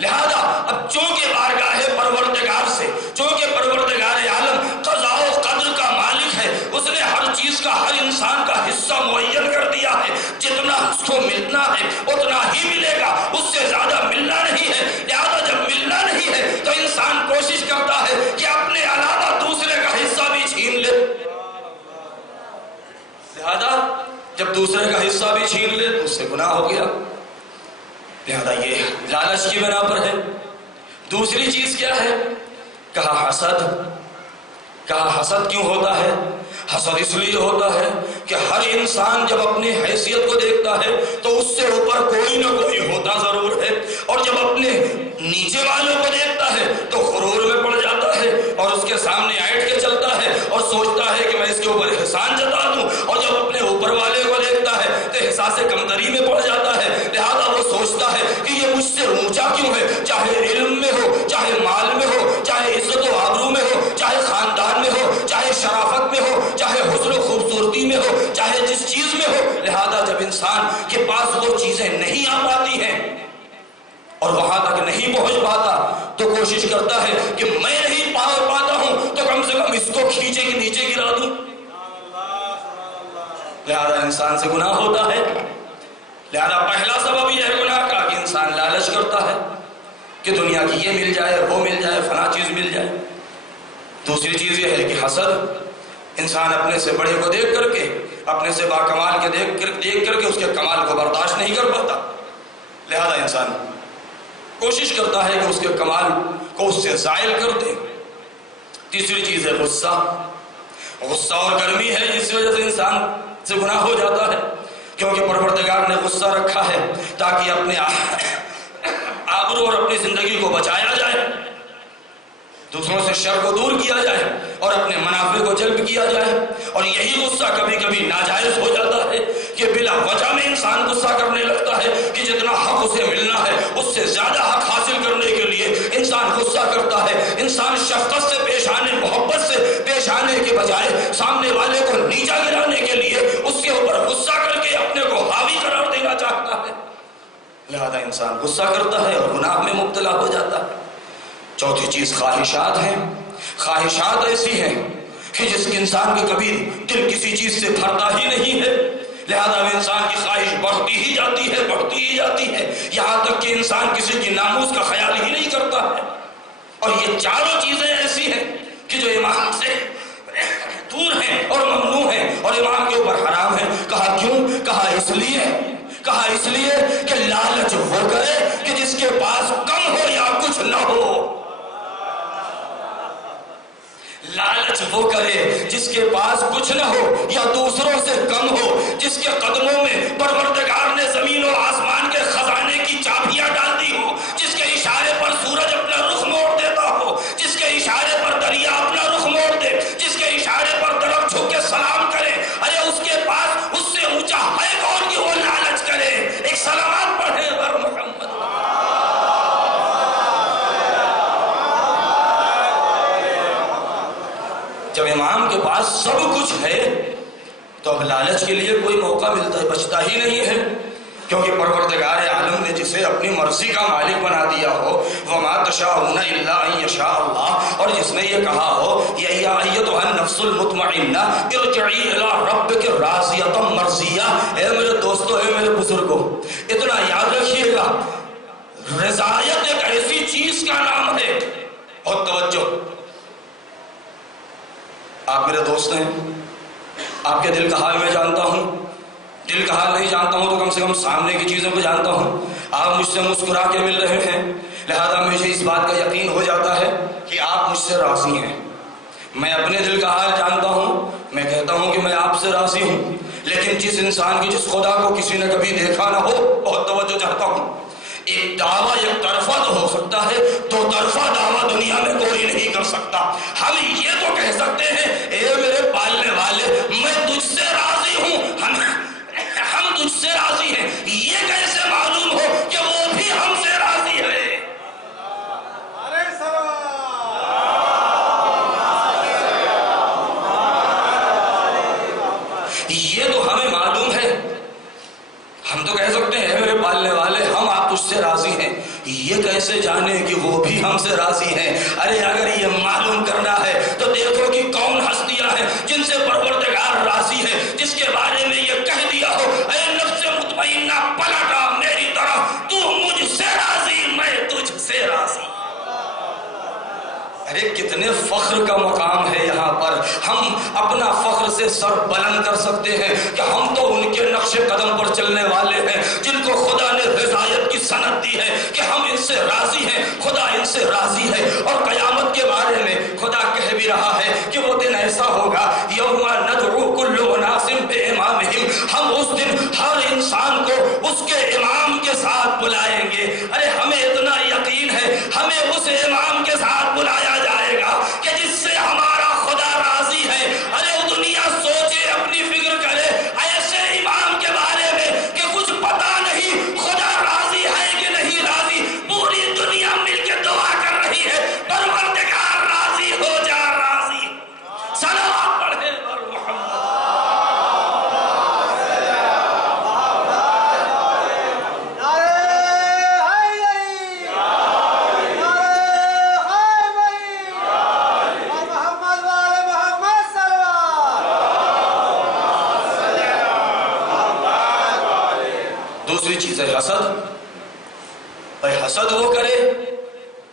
لہذا اب چونکہ بارگاہ پروردگار سے, چونکہ پروردگار عالم قضاء و قدر کا مالک ہے, اس نے ہر چیز کا, ہر انسان کا حصہ معین کر دیا ہے. جتنا اس کو ملنا ہے اتنا ہی ملے گا, اس سے زیادہ ملنا نہیں ہے. لہذا جب ملنا نہیں ہے تو انسان کوشش کرتا ہے کہ اپنے علاوہ دوسرے کا حصہ بھی چھین لے. لہذا جب دوسرے کا حصہ بھی چھین لے تو اس سے گناہ ہو گیا. لہذا یہ لالچ کی بنا پر ہے. دوسری چیز کیا ہے؟ کہا حسد. کہا حسد کیوں ہوتا ہے؟ حسد اس لیے ہوتا ہے کہ ہر انسان جب اپنی حیثیت کو دیکھتا ہے تو اس سے اوپر کوئی نہ کوئی ہوتا ضرور ہے, اور جب اپنے نیچے والوں کو دیکھتا ہے تو غرور میں پڑ جاتا ہے اور اس کے سامنے ایٹھ کے چلتا ہے اور سوچتا ہے کہ میں اس کے اوپر احسان جتا دوں, اور جب اپنے اوپر والے کو دیکھتا ہے تو احساس کمتری میں پڑ جاتا ہے. لہذا وہ سوچتا ہے کہ یہ مجھ سے اونچا کیوں ہے, چاہے علم میں ہو, چاہے مال میں ہو, چاہے عزت و آبرو میں ہو, چاہے خاندان میں ہو, چاہے شرافت میں ہو, چاہے حسن و خوبصورتی میں ہو, چاہے جس چیز میں ہو. لہذا جب انسان کے پاس وہ چیزیں نہیں آ پاتی ہیں اور وہاں تک نہیں پہنچ پاتا تو کوشش کرتا ہے کہ میں نہیں پاتا ہوں تو کم سے کم اس کو کھینچے کے نیچے گرا دوں. لہذا انسان سے گناہ ہوتا ہے. لہذا پہلا سبب یہ ہے گناہ کا کہ انسان لالچ کرتا ہے کہ دنیا کی یہ مل جائے, وہ مل جائے, فلاں چیز مل جائے. دوسری چیز یہ ہے کہ حسد. انسان اپنے سے بڑے کو دیکھ کر کے, اپنے سے باکمال کے دیکھ کر کے اس کے کمال کو برداشت نہیں کر پاتا. لہذا انسان کوشش کرتا ہے کہ اس کے کمال کو اس سے زائل کر دے. تیسری چیز ہے غصہ. غصہ اور گرمی ہے جس وجہ سے انسان سے گناہ ہو جاتا ہے, کیونکہ پروردگار نے غصہ رکھا ہے تاکہ اپنے آبرو اور اپنی زندگی کو بچایا جائے, دوسروں سے شر کو دور کیا جائے اور اپنے منافع کو جلب کیا جائے. اور یہی غصہ کبھی کبھی ناجائز ہو جاتا ہے کہ بلا وجہ میں انسان غصہ کرنے لگتا ہے کہ جتنا حق اسے ملنا ہے اس سے زیادہ حق حاصل کرنے کے لیے انسان غصہ کرتا ہے. انسان شفقت سے پیش آنے, محبت سے پیش آنے کے بجائے سامنے والے کو نیچا گرانے کے لیے اس کے اوپر غصہ کر کے اپنے کو حاوی قرار دینا چاہتا ہے. لہذا انسان غصہ کرتا ہے اور گناہ میں مبتلا ہو جاتا ہے۔ چوتھی چیز خواہشات ہیں۔ خواہشات ایسی ہیں کہ جس کے انسان کے کبھی دل کسی چیز سے بھرتا ہی نہیں ہے، لہذا انسان کی خواہش بڑھتی ہی جاتی ہے، بڑھتی ہی جاتی ہے، یہاں تک کہ انسان کسی کی ناموس کا خیال ہی نہیں کرتا ہے۔ اور یہ چاروں چیزیں ایسی ہیں کہ جو امام سے دور ہیں اور ممنوع ہیں اور امام کے اوپر حرام ہیں۔ کہا کیوں؟ کہا اس لیے کہ لالچ وہ کرے کہ جس کے پاس کم ہو یا کچھ نہ ہو۔ لالچ وہ کرے جس کے پاس کچھ نہ ہو یا دوسروں سے کم ہو، جس کے قدموں میں پروردگار نے زمین و آسمان کے خزانے کی چابیاں ڈال دی ہو، جس کے اشارے پر سورج اپنا رخ موڑ دیتا ہو، جس کے اشارے پر دریا اپنا رخ موڑ دے، جس کے اشارے پر درخت جھک کے سلام کرے۔ ارے اس کے پاس اس سے اونچا ہے کون کہ وہ لالچ کرے؟ ایک سلامات پڑھے بر محمد۔ جب امام کے پاس سب کچھ ہے تو اب لالچ کے لیے کوئی موقع بچتا ہی نہیں ہے، کیونکہ پروردگار عالم نے جسے اپنی مرضی کا مالک بنا دیا ہو، وَمَا تَشَاءُونَ إِلَّا أَن يَشَاءَ اللَّهُ، اور جس نے یہ کہا ہو یا ایتھا النفس المطمئنہ ارجعی الی ربک راضیۃ مرضیہ۔ اے میرے دوستو، اے میرے بزرگوں، اتنا یاد رکھیے گا، رضایت ایک ایسی چیز کا نام ہے۔ اور توجہ، آپ میرے دوست ہیں، آپ کے دل کا حال میں جانتا ہوں، دل کا حال نہیں جانتا ہوں تو کم سے کم سامنے کی چیزوں کو جانتا ہوں۔ آپ مجھ سے مسکرا کے مل رہے ہیں، لہذا مجھے اس بات کا یقین ہو جاتا ہے کہ آپ مجھ سے راضی ہیں۔ میں اپنے دل کا حال جانتا ہوں، میں کہتا ہوں کہ میں آپ سے راضی ہوں، لیکن جس انسان کی جس خدا کو کسی نے کبھی دیکھا نہ ہو، بہت توجہ چاہتا ہوں، ایک دعویٰ ایک طرفہ تو ہو سکتا ہے، دو طرفہ دعویٰ دنیا میں کوئی نہیں کر سکتا۔ ہم یہ تو کہہ سکتے ہیں اے میرے پالنے والے، میں تجھ سے راضی ہوں، ہم تجھ سے راضی ہیں۔ یہ کیسے معلوم ہو کہ وہ بھی ہم سے راضی ہے؟ یہ تو ہمیں معلوم ہے، ہم تو کہہ سکتے ہیں میرے پالنے والے، ہم آپ تجھ سے راضی ہیں۔ یہ کیسے جانے کہ وہ بھی ہم سے راضی ہیں؟ ارے اگر یہ معلوم کرنا ہے تو دیکھو کہ کون ہستیاں ہیں جن سے پروردگار راضی ہے، جس کے بارے میں یہ کہہ دیا ہو اے نفس مطمئنہ پلٹا میری طرف، تو مجھ سے راضی میں تجھ سے راضی۔ ارے کتنے فخر کا مقام ہے یہاں پر، ہم اپنا فخر سے سر بلند کر سکتے ہیں کہ ہم تو ان کے نقش قدم پر چلنے والے ہیں جن کو خدا نے رضایت کی سند دی ہے کہ ہم ان سے راضی ہیں، خدا ان سے راضی ہے۔ اور قیامت کے بارے میں خدا کہہ بھی رہا ہے کہ وہ دن ایسا ہوگا یوم ندعو کل اناس بامامہم، ہم اس دن ہر انسان کو اس کے امام کے ساتھ بلائیں گے۔ ارے ہمیں اتنا یقین ہے، ہمیں اس امام کے ساتھ بلایا جائے گا کہ جس سے ہمارا خدا راضی ہے۔ ارے وہ دنیا سوچے، اپنی فکر کرے ایسے امام کے بارے میں کہ کچھ پتا نہیں خدا راضی ہے کہ نہیں راضی، پوری دنیا مل کے دعا کر رہی ہے پروردگار راضی ہو جا، راضی۔ صلوات پڑھے پر محمد۔ دوسری چیز ہے حسد۔ بھائی حسد وہ کرے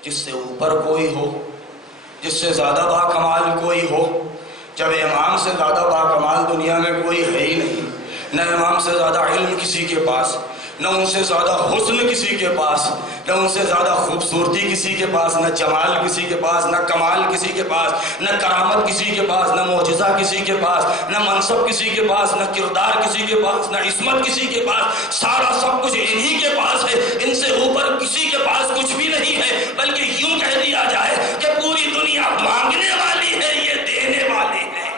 جس سے اوپر کوئی ہو، جس سے زیادہ باکمال کوئی ہو۔ جب امام سے زیادہ باکمال دنیا میں کوئی ہے ہی نہیں، نہ امام سے زیادہ علم کسی کے پاس، نہ ان سے زیادہ حسن کسی کے پاس، نہ ان سے زیادہ خوبصورتی کسی کے پاس، نہ جمال کسی کے پاس، نہ کمال کسی کے پاس، نہ کرامت کسی کے پاس، نہ معجزہ کسی کے پاس، نہ منصب کسی کے پاس، نہ کردار کسی کے پاس، نہ عصمت کسی کے پاس، سارا سب کچھ انہی کے پاس ہے۔ ان سے اوپر کسی کے پاس کچھ بھی نہیں ہے، بلکہ یوں کہہ دیا جائے کہ پوری دنیا مانگنے والی ہے، یہ دینے والے ہیں۔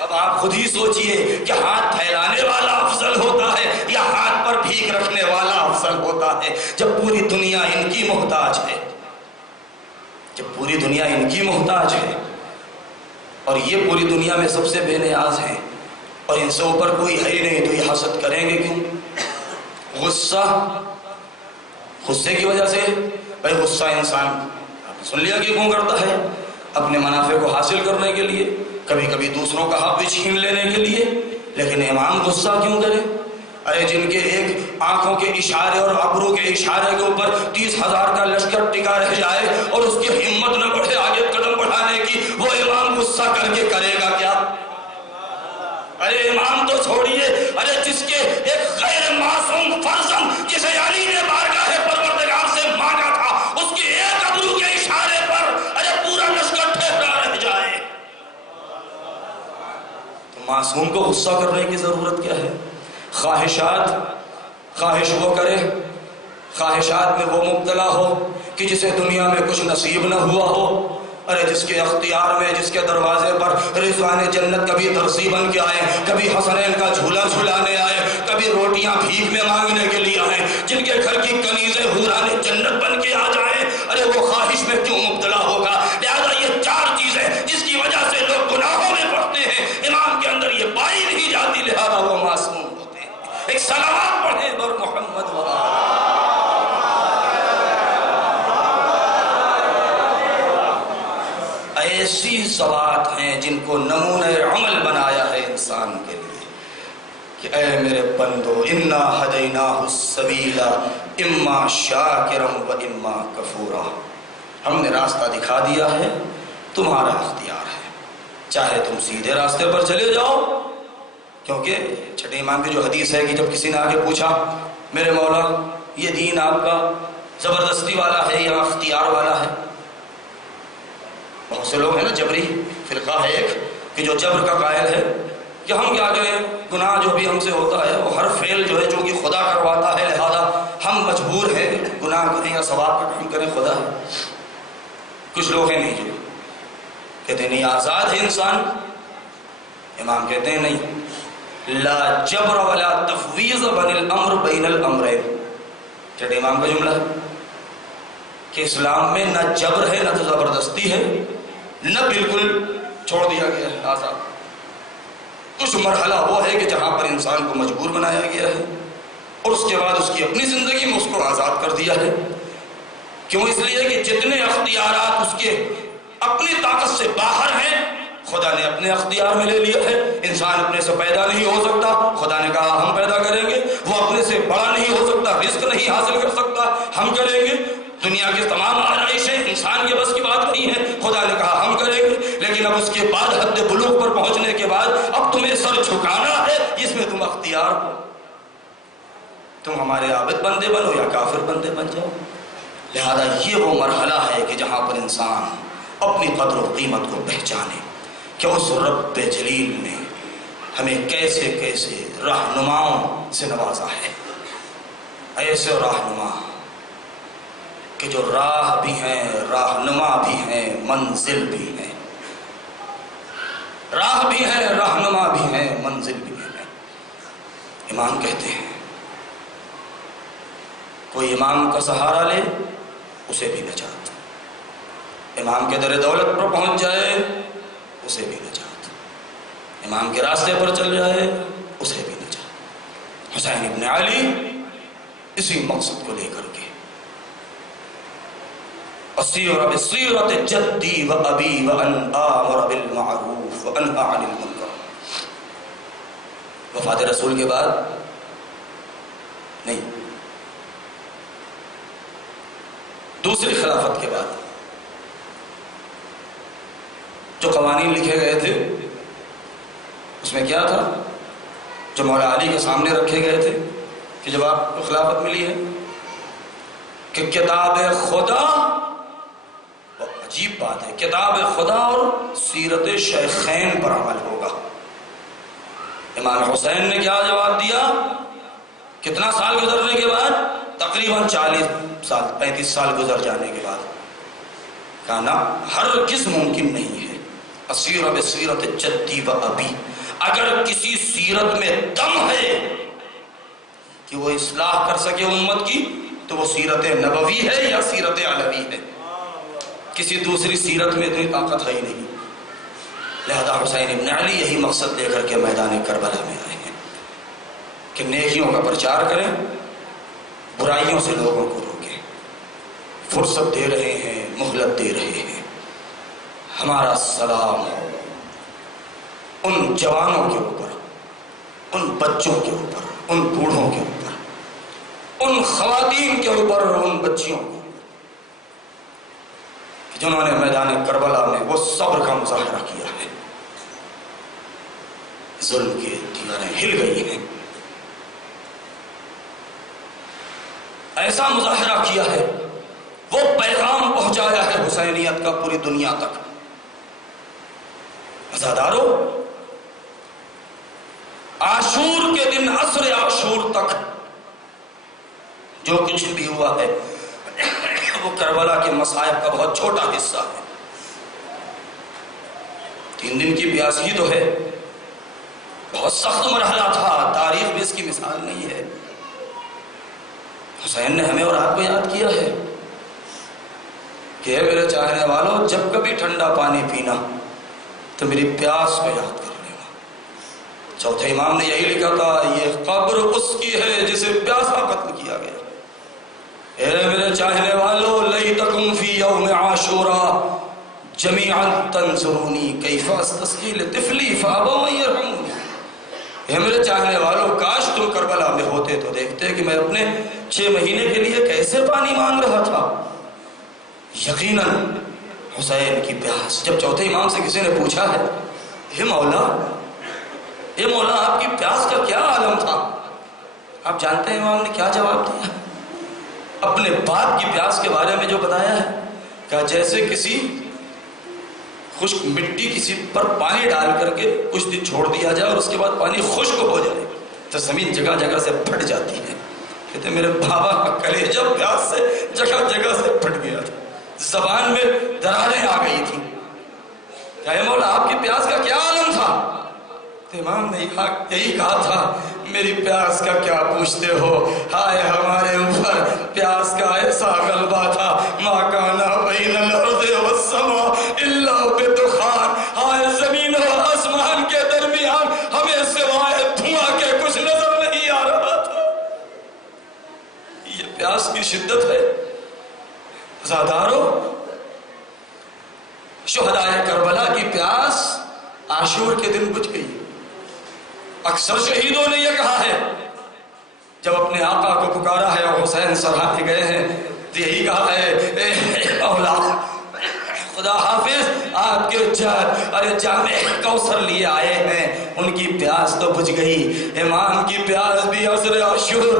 اب آپ خود ہی سوچئے کہ ہاتھ پھیلانے والا افضل ہوتا ہے یا ہاتھ پر بھیک رکھنے والا افضل ہوتا ہے؟ جب پوری دنیا ان کی محتاج ہے، جب پوری دنیا ان کی محتاج ہے اور یہ پوری دنیا میں سب سے بے نیاز ہیں اور ان سے اوپر کوئی ہے ہی نہیں، تو یہ حسد کریں گے کیوں؟ غصہ، غصے کی وجہ سے بھائی غصہ انسان آپ نے سن لیا کہ کیوں کرتا ہے، اپنے منافع کو حاصل کرنے کے لیے، کبھی کبھی دوسروں کا حق بھی چھین لینے کے لیے. لیکن امام غصہ کیوں کرے؟ ارے جن کے ایک آنکھوں کے اشارے اور ابرو کے اشارے کے اوپر 30,000 کا لشکر ٹکا رہ جائے اور اس کی ہمت نہ بڑھے آگے قدم بڑھانے کی، وہ امام غصہ کر کے کرے گا کیا؟ ارے امام تو چھوڑیے، ارے جس کے ایک غیر معصوم فرزند جسے علی نے بارگاہ پروردگار سے مانگا تھا، اس کے ایک ابرو کے اشارے پر ارے پورا لشکر ٹھہرا رہ جائے، تو معصوم کو غصہ کرنے کی ضرورت کیا ہے؟ خواہش وہ کرے، خواہشات میں وہ مبتلا ہو کہ جسے دنیا میں کچھ نصیب نہ ہوا ہو. ارے جس کے اختیار میں، جس کے دروازے پر رضوان جنت کبھی درزی بن کے آئے، کبھی حسنین کا جھولا جھلانے آئے، کبھی روٹیاں بھیک میں مانگنے کے لیے آئے، جن کے گھر کی کنیزیں حوران جنت بن کے آ جائیں، ارے وہ خواہش میں کیوں مبتلا ہوگا؟ لہذا یہ 4 چیزیں جس کی وجہ سے لوگ گناہوں میں پڑتے ہیں، امام کے اندر یہ پائی نہیں جاتی، لہذا وہ معصوم ہوتے ہیں. ایک صلوات پڑھیں بر محمد و ایسی صلوات ہیں جن کو نمونہ عمل بنایا ہے انسان کے لیے کہ اے میرے بندو، انا ہدیناہ السبیل اما شاکرا و اما کفورا، ہم نے راستہ دکھا دیا ہے، تمہارا اختیار ہے، چاہے تم سیدھے راستے پر چلے جاؤ. کیونکہ چھٹے امام کی جو حدیث ہے کہ جب کسی نے آگے پوچھا میرے مولا یہ دین آپ کا زبردستی والا ہے یا اختیار والا ہے؟ بہت سے لوگ ہیں نا، جبری فرقہ ہے ایک کہ جو جبر کا قائل ہے کہ ہم کیا کریں، گناہ جو بھی ہم سے ہوتا ہے وہ ہر فعل جو ہے جو کہ خدا کرواتا ہے، لہذا ہم مجبور ہیں گناہ کریں یا ثواب کا کام کریں، خدا ہے. کچھ لوگ ہیں نہیں جو کہتے ہیں نہیں آزاد ہے انسان. امام کہتے ہیں نہیں، لا جبر ولا تفویض بن الامر بین الامرین. چھٹے امام کا جملہ ہے کہ اسلام میں نہ جبر ہے نہ تو زبردستی ہے، نہ بالکل چھوڑ دیا گیا ہے آزاد. کچھ مرحلہ وہ ہے کہ جہاں پر انسان کو مجبور بنایا گیا ہے اور اس کے بعد اس کی اپنی زندگی میں اس کو آزاد کر دیا ہے. کیوں؟ اس لیے کہ جتنے اختیارات اس کے اپنی طاقت سے باہر ہیں خدا نے اپنے اختیار میں لے لیا ہے. انسان اپنے سے پیدا نہیں ہو سکتا، خدا نے کہا ہم پیدا کریں گے. وہ اپنے سے بڑا نہیں ہو سکتا، رزق نہیں حاصل کر سکتا، ہم کریں گے. دنیا کی تمام آرائشیں انسان کے بس کی بات نہیں ہے، خدا نے کہا ہم کریں گے. لیکن اب اس کے بعد حد بلوغ پر پہنچنے کے بعد اب تمہیں سر جھکانا ہے، اس میں تم اختیار ہو، تم ہمارے عابد بندے بنو یا کافر بندے بن جاؤ. لہذا یہ وہ مرحلہ ہے کہ جہاں پر انسان اپنی قدر و قیمت کو پہچانے کہ اس رب جلیل نے ہمیں کیسے کیسے رہنماؤں سے نوازا ہے. ایسے رہنما کہ جو راہ بھی ہیں، رہنما بھی ہیں، منزل بھی ہیں. راہ بھی ہے، رہنما بھی ہے، منزل بھی ہے. امام کہتے ہیں کوئی امام کا سہارا لے اسے بھی نجات، امام کے در دولت پر پہنچ جائے اسے بھی نجات، امام کے راستے پر چل جائے اسے بھی نجات. حسین ابن علی اسی مقصد کو لے کر کے اسیر بصیرت جدی و ابی و ان آمر بالمعروف و انہا عن المنکر. وفات رسول کے بعد نہیں، دوسری خلافت کے بعد جو قوانین لکھے گئے تھے اس میں کیا تھا جو مولا علی کے سامنے رکھے گئے تھے کہ جب آپ کو خلافت ملی ہے کہ کتاب خدا، عجیب بات ہے، کتاب خدا اور سیرت شیخین پر عمل ہوگا. امام حسین نے کیا جواب دیا؟ کتنا سال گزرنے کے بعد؟ تقریباً 40 سال 35 سال گزر جانے کے بعد کہا نا، ہرگز ممکن نہیں ہے. اسیر بصیرت جدی و ابی، اگر کسی سیرت میں دم ہے کہ وہ اصلاح کر سکے امت کی تو وہ سیرت نبوی ہے یا سیرت علوی ہے. کسی دوسری سیرت میں اتنی طاقت ہے ہی نہیں. لہذا حسین ابن علی یہی مقصد لے کر کے میدان کربلا میں آئے ہیں کہ نیکیوں کا پرچار کریں، برائیوں سے لوگوں کو روکیں، فرصت دے رہے ہیں، مہلت دے رہے ہیں۔ ہمارا سلام ہو ان جوانوں کے اوپر، ان بچوں کے اوپر، ان بوڑھوں کے اوپر، ان خواتین کے اوپر اور ان بچیوں کے اوپر جنہوں نے میدان کربلا میں وہ صبر کا مظاہرہ کیا ہے۔ ظلم کی دیواریں ہل گئی ہیں، ایسا مظاہرہ کیا ہے، وہ پیغام پہنچایا ہے حسینیت کا پوری دنیا تک۔ عزادارو، عاشور کے دن عصر عاشور تک جو کچھ بھی ہوا ہے وہ کربلا کے مصائب کا بہت چھوٹا حصہ ہے۔ 3 دن کی پیاسی تو ہے، بہت سخت مرحلہ تھا، تاریخ میں اس کی مثال نہیں ہے۔ حسین نے ہمیں اور آپ کو یاد کیا ہے کہ اے میرے چاہنے والوں، جب کبھی ٹھنڈا پانی پینا تو میری پیاس کو یاد کر لینا۔ چوتھے امام نے یہی لکھا تھا، یہ قبر اس کی ہے جسے پیاسا قتل کیا گیا۔ اے میرے چاہنے والوں، لیتکم فی یوم عاشوراء جمیعا تنظرونی کیف استسقی لطفلی فابوا ان یرحمونی۔ اے میرے چاہنے والوں، کاش تم کربلا میں ہوتے تو دیکھتے کہ میں اپنے 6 مہینے کے لیے کیسے پانی مانگ رہا تھا۔ یقیناً حسین کی پیاس۔ جب چوتھے امام سے کسی نے پوچھا ہے، اے مولا آپ کی پیاس کا کیا عالم تھا، آپ جانتے ہیں امام نے کیا جواب دیا؟ اپنے باپ کی پیاس کے بارے میں جو بتایا ہے، کہ جیسے کسی خشک مٹی کسی پر پانی ڈال کر کے کچھ دن چھوڑ دیا جائے اور اس کے بعد پانی خشک ہو جائے تو زمین جگہ جگہ سے پھٹ جاتی ہے۔ کہتے ہیں میرے بابا کا کلیجہ پیاس سے جگہ جگہ سے پھٹ گیا تھا، زبان میں دراریں آ گئی تھی۔ اے مولا آپ کی پیاس کا کیا عالم تھا؟ امام نے یہی کہا تھا، میری پیاس کا کیا پوچھتے ہو، ہائے ہمارے اوپر پیاس کا ایسا غلبہ تھا، ما کانا بین الارض والسماء الا بدخان، ہائے زمین و آسمان کے درمیان ہمیں سوائے دھواں کے کچھ نظر نہیں آ رہا تھا۔ یہ پیاس کی شدت ہے۔ عزادارو، شہدائے کربلا کی پیاس عاشور کے دن بجھ گئی۔ اکثر شہیدوں نے یہ کہا ہے، جب اپنے آقا کو پکارا ہے اور حسین سراہے گئے ہیں تو یہی کہا ہے، اے مولا خدا حافظ، آپ کے جامع کوثر لیے آئے ہیں، ان کی پیاس تو بجھ گئی۔ امام کی پیاس بھی عصر عاشور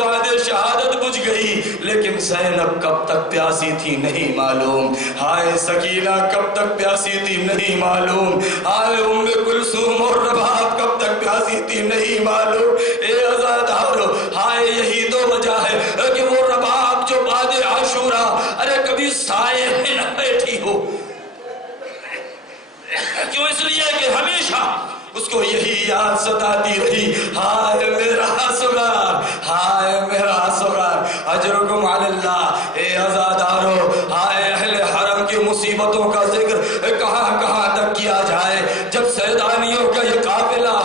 بعد شہادت بجھ گئی، لیکن زینب کب تک پیاسی تھی نہیں معلوم، ہائے سکینہ کب تک پیاسی تھی نہیں معلوم، ہائے ام کلثوم اور رباب کب تک پیاسی تھی نہیں معلوم۔ اے عزادارو، ہائے یہی تو وجہ ہے کہ وہ رباب جو بعد عاشورہ کبھی سائے میں نہ بیٹھی ہو، کیوں؟ اس لیے کہ ہمیشہ اس کو یہی یاد ستاتی رہی، ہائے میرا صغار، ہائے میرا صغار، اجرکم علی اللہ۔ اے عزادارو، ہائے اہل حرم کی مصیبتوں کا ذکر کہاں کہاں تک کیا جائے۔ جب سیدانیوں کا یہ قافلہ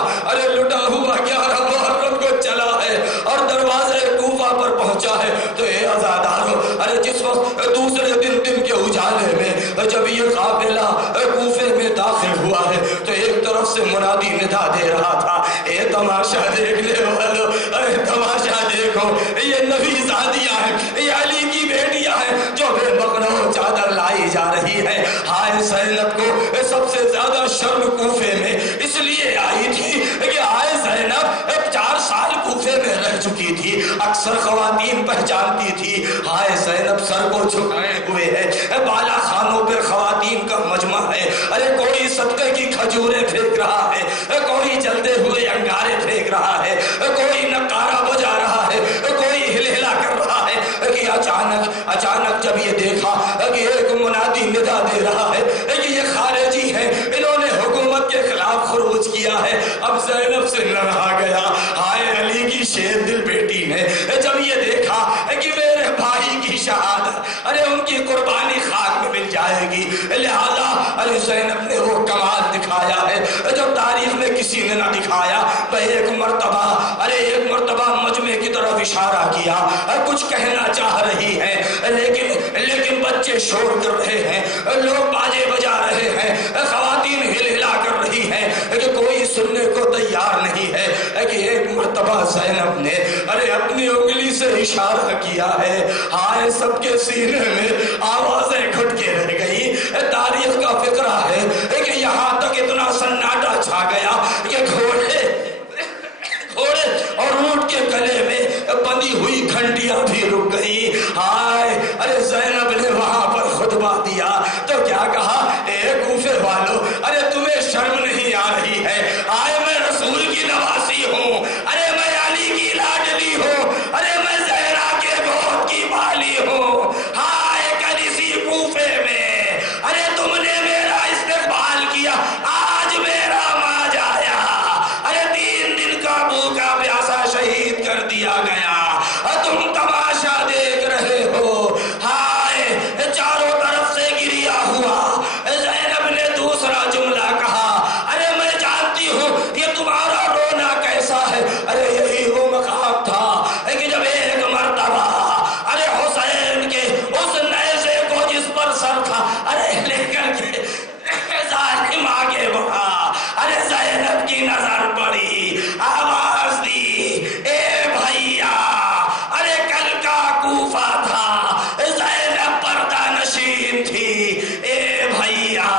لٹا ہوا 11 محرم کو چلا ہے اور دروازے کوفہ پر پہنچا ہے، تو اے عزادارو، جس وقت دوسرے دن کے اجالے میں جب یہ قافلہ کوفے میں داخل ہوا ہے تو ایک طرف سے منادی ندا دے رہا تھا، اے تماشا دیکھنے والو، اے تماشا دیکھو، یہ نبی زادیاں ہیں، یہ علی کی بیٹیاں ہیں جو بے مقنع چادر لائی جا رہی ہے۔ ہائے زینب کو سب سے زیادہ شرم کوفے میں اس لیے آئی تھی کہ آئے زینب 4 سال کوفے میں رہ چکی تھی، اکثر خواتین پہچانتی تھی۔ ہائے زینب سر کو جھکائے ہوئے ہے، بالا خانوں پر خواتین کا مجمع ہے، کوئی صدقے کی کھجوریں پھینک رہا ہے، کوئی جلتے ہوئے انگارے پھینک رہا ہے، کوئی نقارہ بجا رہا ہے، کوئی ہلہلا کر رہا ہے کہ اچانک جب یہ دیکھا کہ ایک منادی ندا دے رہا ہے کہ یہ خارجی ہیں، انہوں نے حکومت کے خلاف خروج کیا ہے، اب زینب سے نہ رہا گیا۔ ہائے علی کی شیر دل بیٹی نے جب یہ دیکھا کہ میرے بھائی کی شہادت ان کی قربانی خاک میں مل جائے گی، لہذا زینب نے وہ کمال دکھایا ہے جو تاریخ میں کسی نے نہ دکھایا۔ ایک مرتبہ مجمع کی طرف اشارہ کیا، کچھ کہنا چاہ رہی ہے، لیکن بچے شور کر رہے ہیں، لوگ باجے بجا رہے ہیں، خواتین ہل ہلا کر رہی ہیں کہ کوئی سننے کو تیار نہیں ہے کہ ایک مرتبہ زینب نے اپنی انگلی سے اشارہ کیا ہے، ہائے سب کے سینے میں آوازیں گھٹ کے رہ گئی۔ تاریخ کا فقرہ ہے کہ یہاں تک اتنا سناٹا چھا گیا کہ گھوڑے اور اونٹ کے گلے میں بندھی ہوئی گھنٹیاں بھی رک گئی۔ ہائے زینب نے وہاں پر خطبہ دیا تو کیا کہا، اے کوفے والو، تمہیں شرم نہیں آ رہی ہے؟ میں رسول کی نواسی ہوں، میں علی کی لاڈلی ہوں، میں زہرا کے گود کی بالی ہوں۔ کل اسی کوفے میں تم نے میرا استقبال کیا، آج میرا ماج آیا، 3 دن کا بھوکا پیاسا شہید کر دیا گیا، تم تماشا دیکھ رہے ہو۔ چاروں طرف سے گریا ہوا۔ زینب نے دوسرا جملہ کہا، میں جانتی ہوں یہ تمہارا رونا کیسا ہے۔ یہی وہ مقام تھا کہ جب ایک مرتبہ حسین کے اس نیزے کو جس پر سر تھا لے کر کے ظالم آگے بڑھا، زینب کی نظر پڑی، آواز دی، اے بھیا، کل کا کوفہ تھا، زینب پردہ نشین تھی، اے بھیا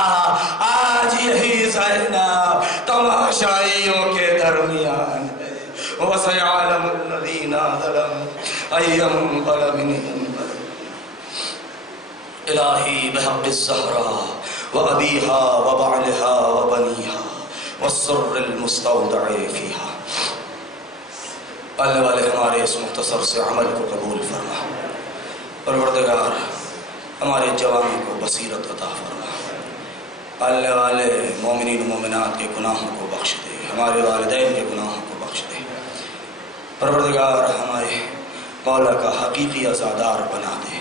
آج یہی زینب تماشائیوں کے درمیان ہے۔ وَسَيَعْلَمُ الَّذِينَ ظَلَمُوا أَيَّ مُنقَلَبٍ يَنقَلِبُونَ۔ الہی بحق الزہرا وأبیہا وبعلہا وبنیہا والسر المستودع فیہا۔ پالنے والے ہمارے اس مختصر سے عمل کو قبول فرما، پروردگار ہمارے جوانوں کو بصیرت عطا فرما، پالنے والے مومنین و مومنات کے گناہوں کو بخش دے، ہمارے والدین کے گناہوں کو بخش دے، پروردگار ہمارے مولا کا حقیقی عزادار بنا دے،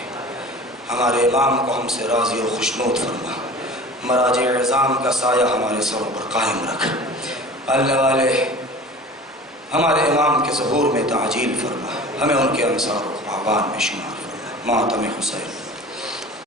ہمارے امام کو ہم سے راضی و خوشنود فرما، مراجع عظام کا سایہ ہمارے سروں پر قائم رکھ، پالنے والے ہمارے امام کے ظہور میں تعجیل فرما، ہمیں ان کے انصار و اعوان میں شمار فرما۔ ماتم حسین۔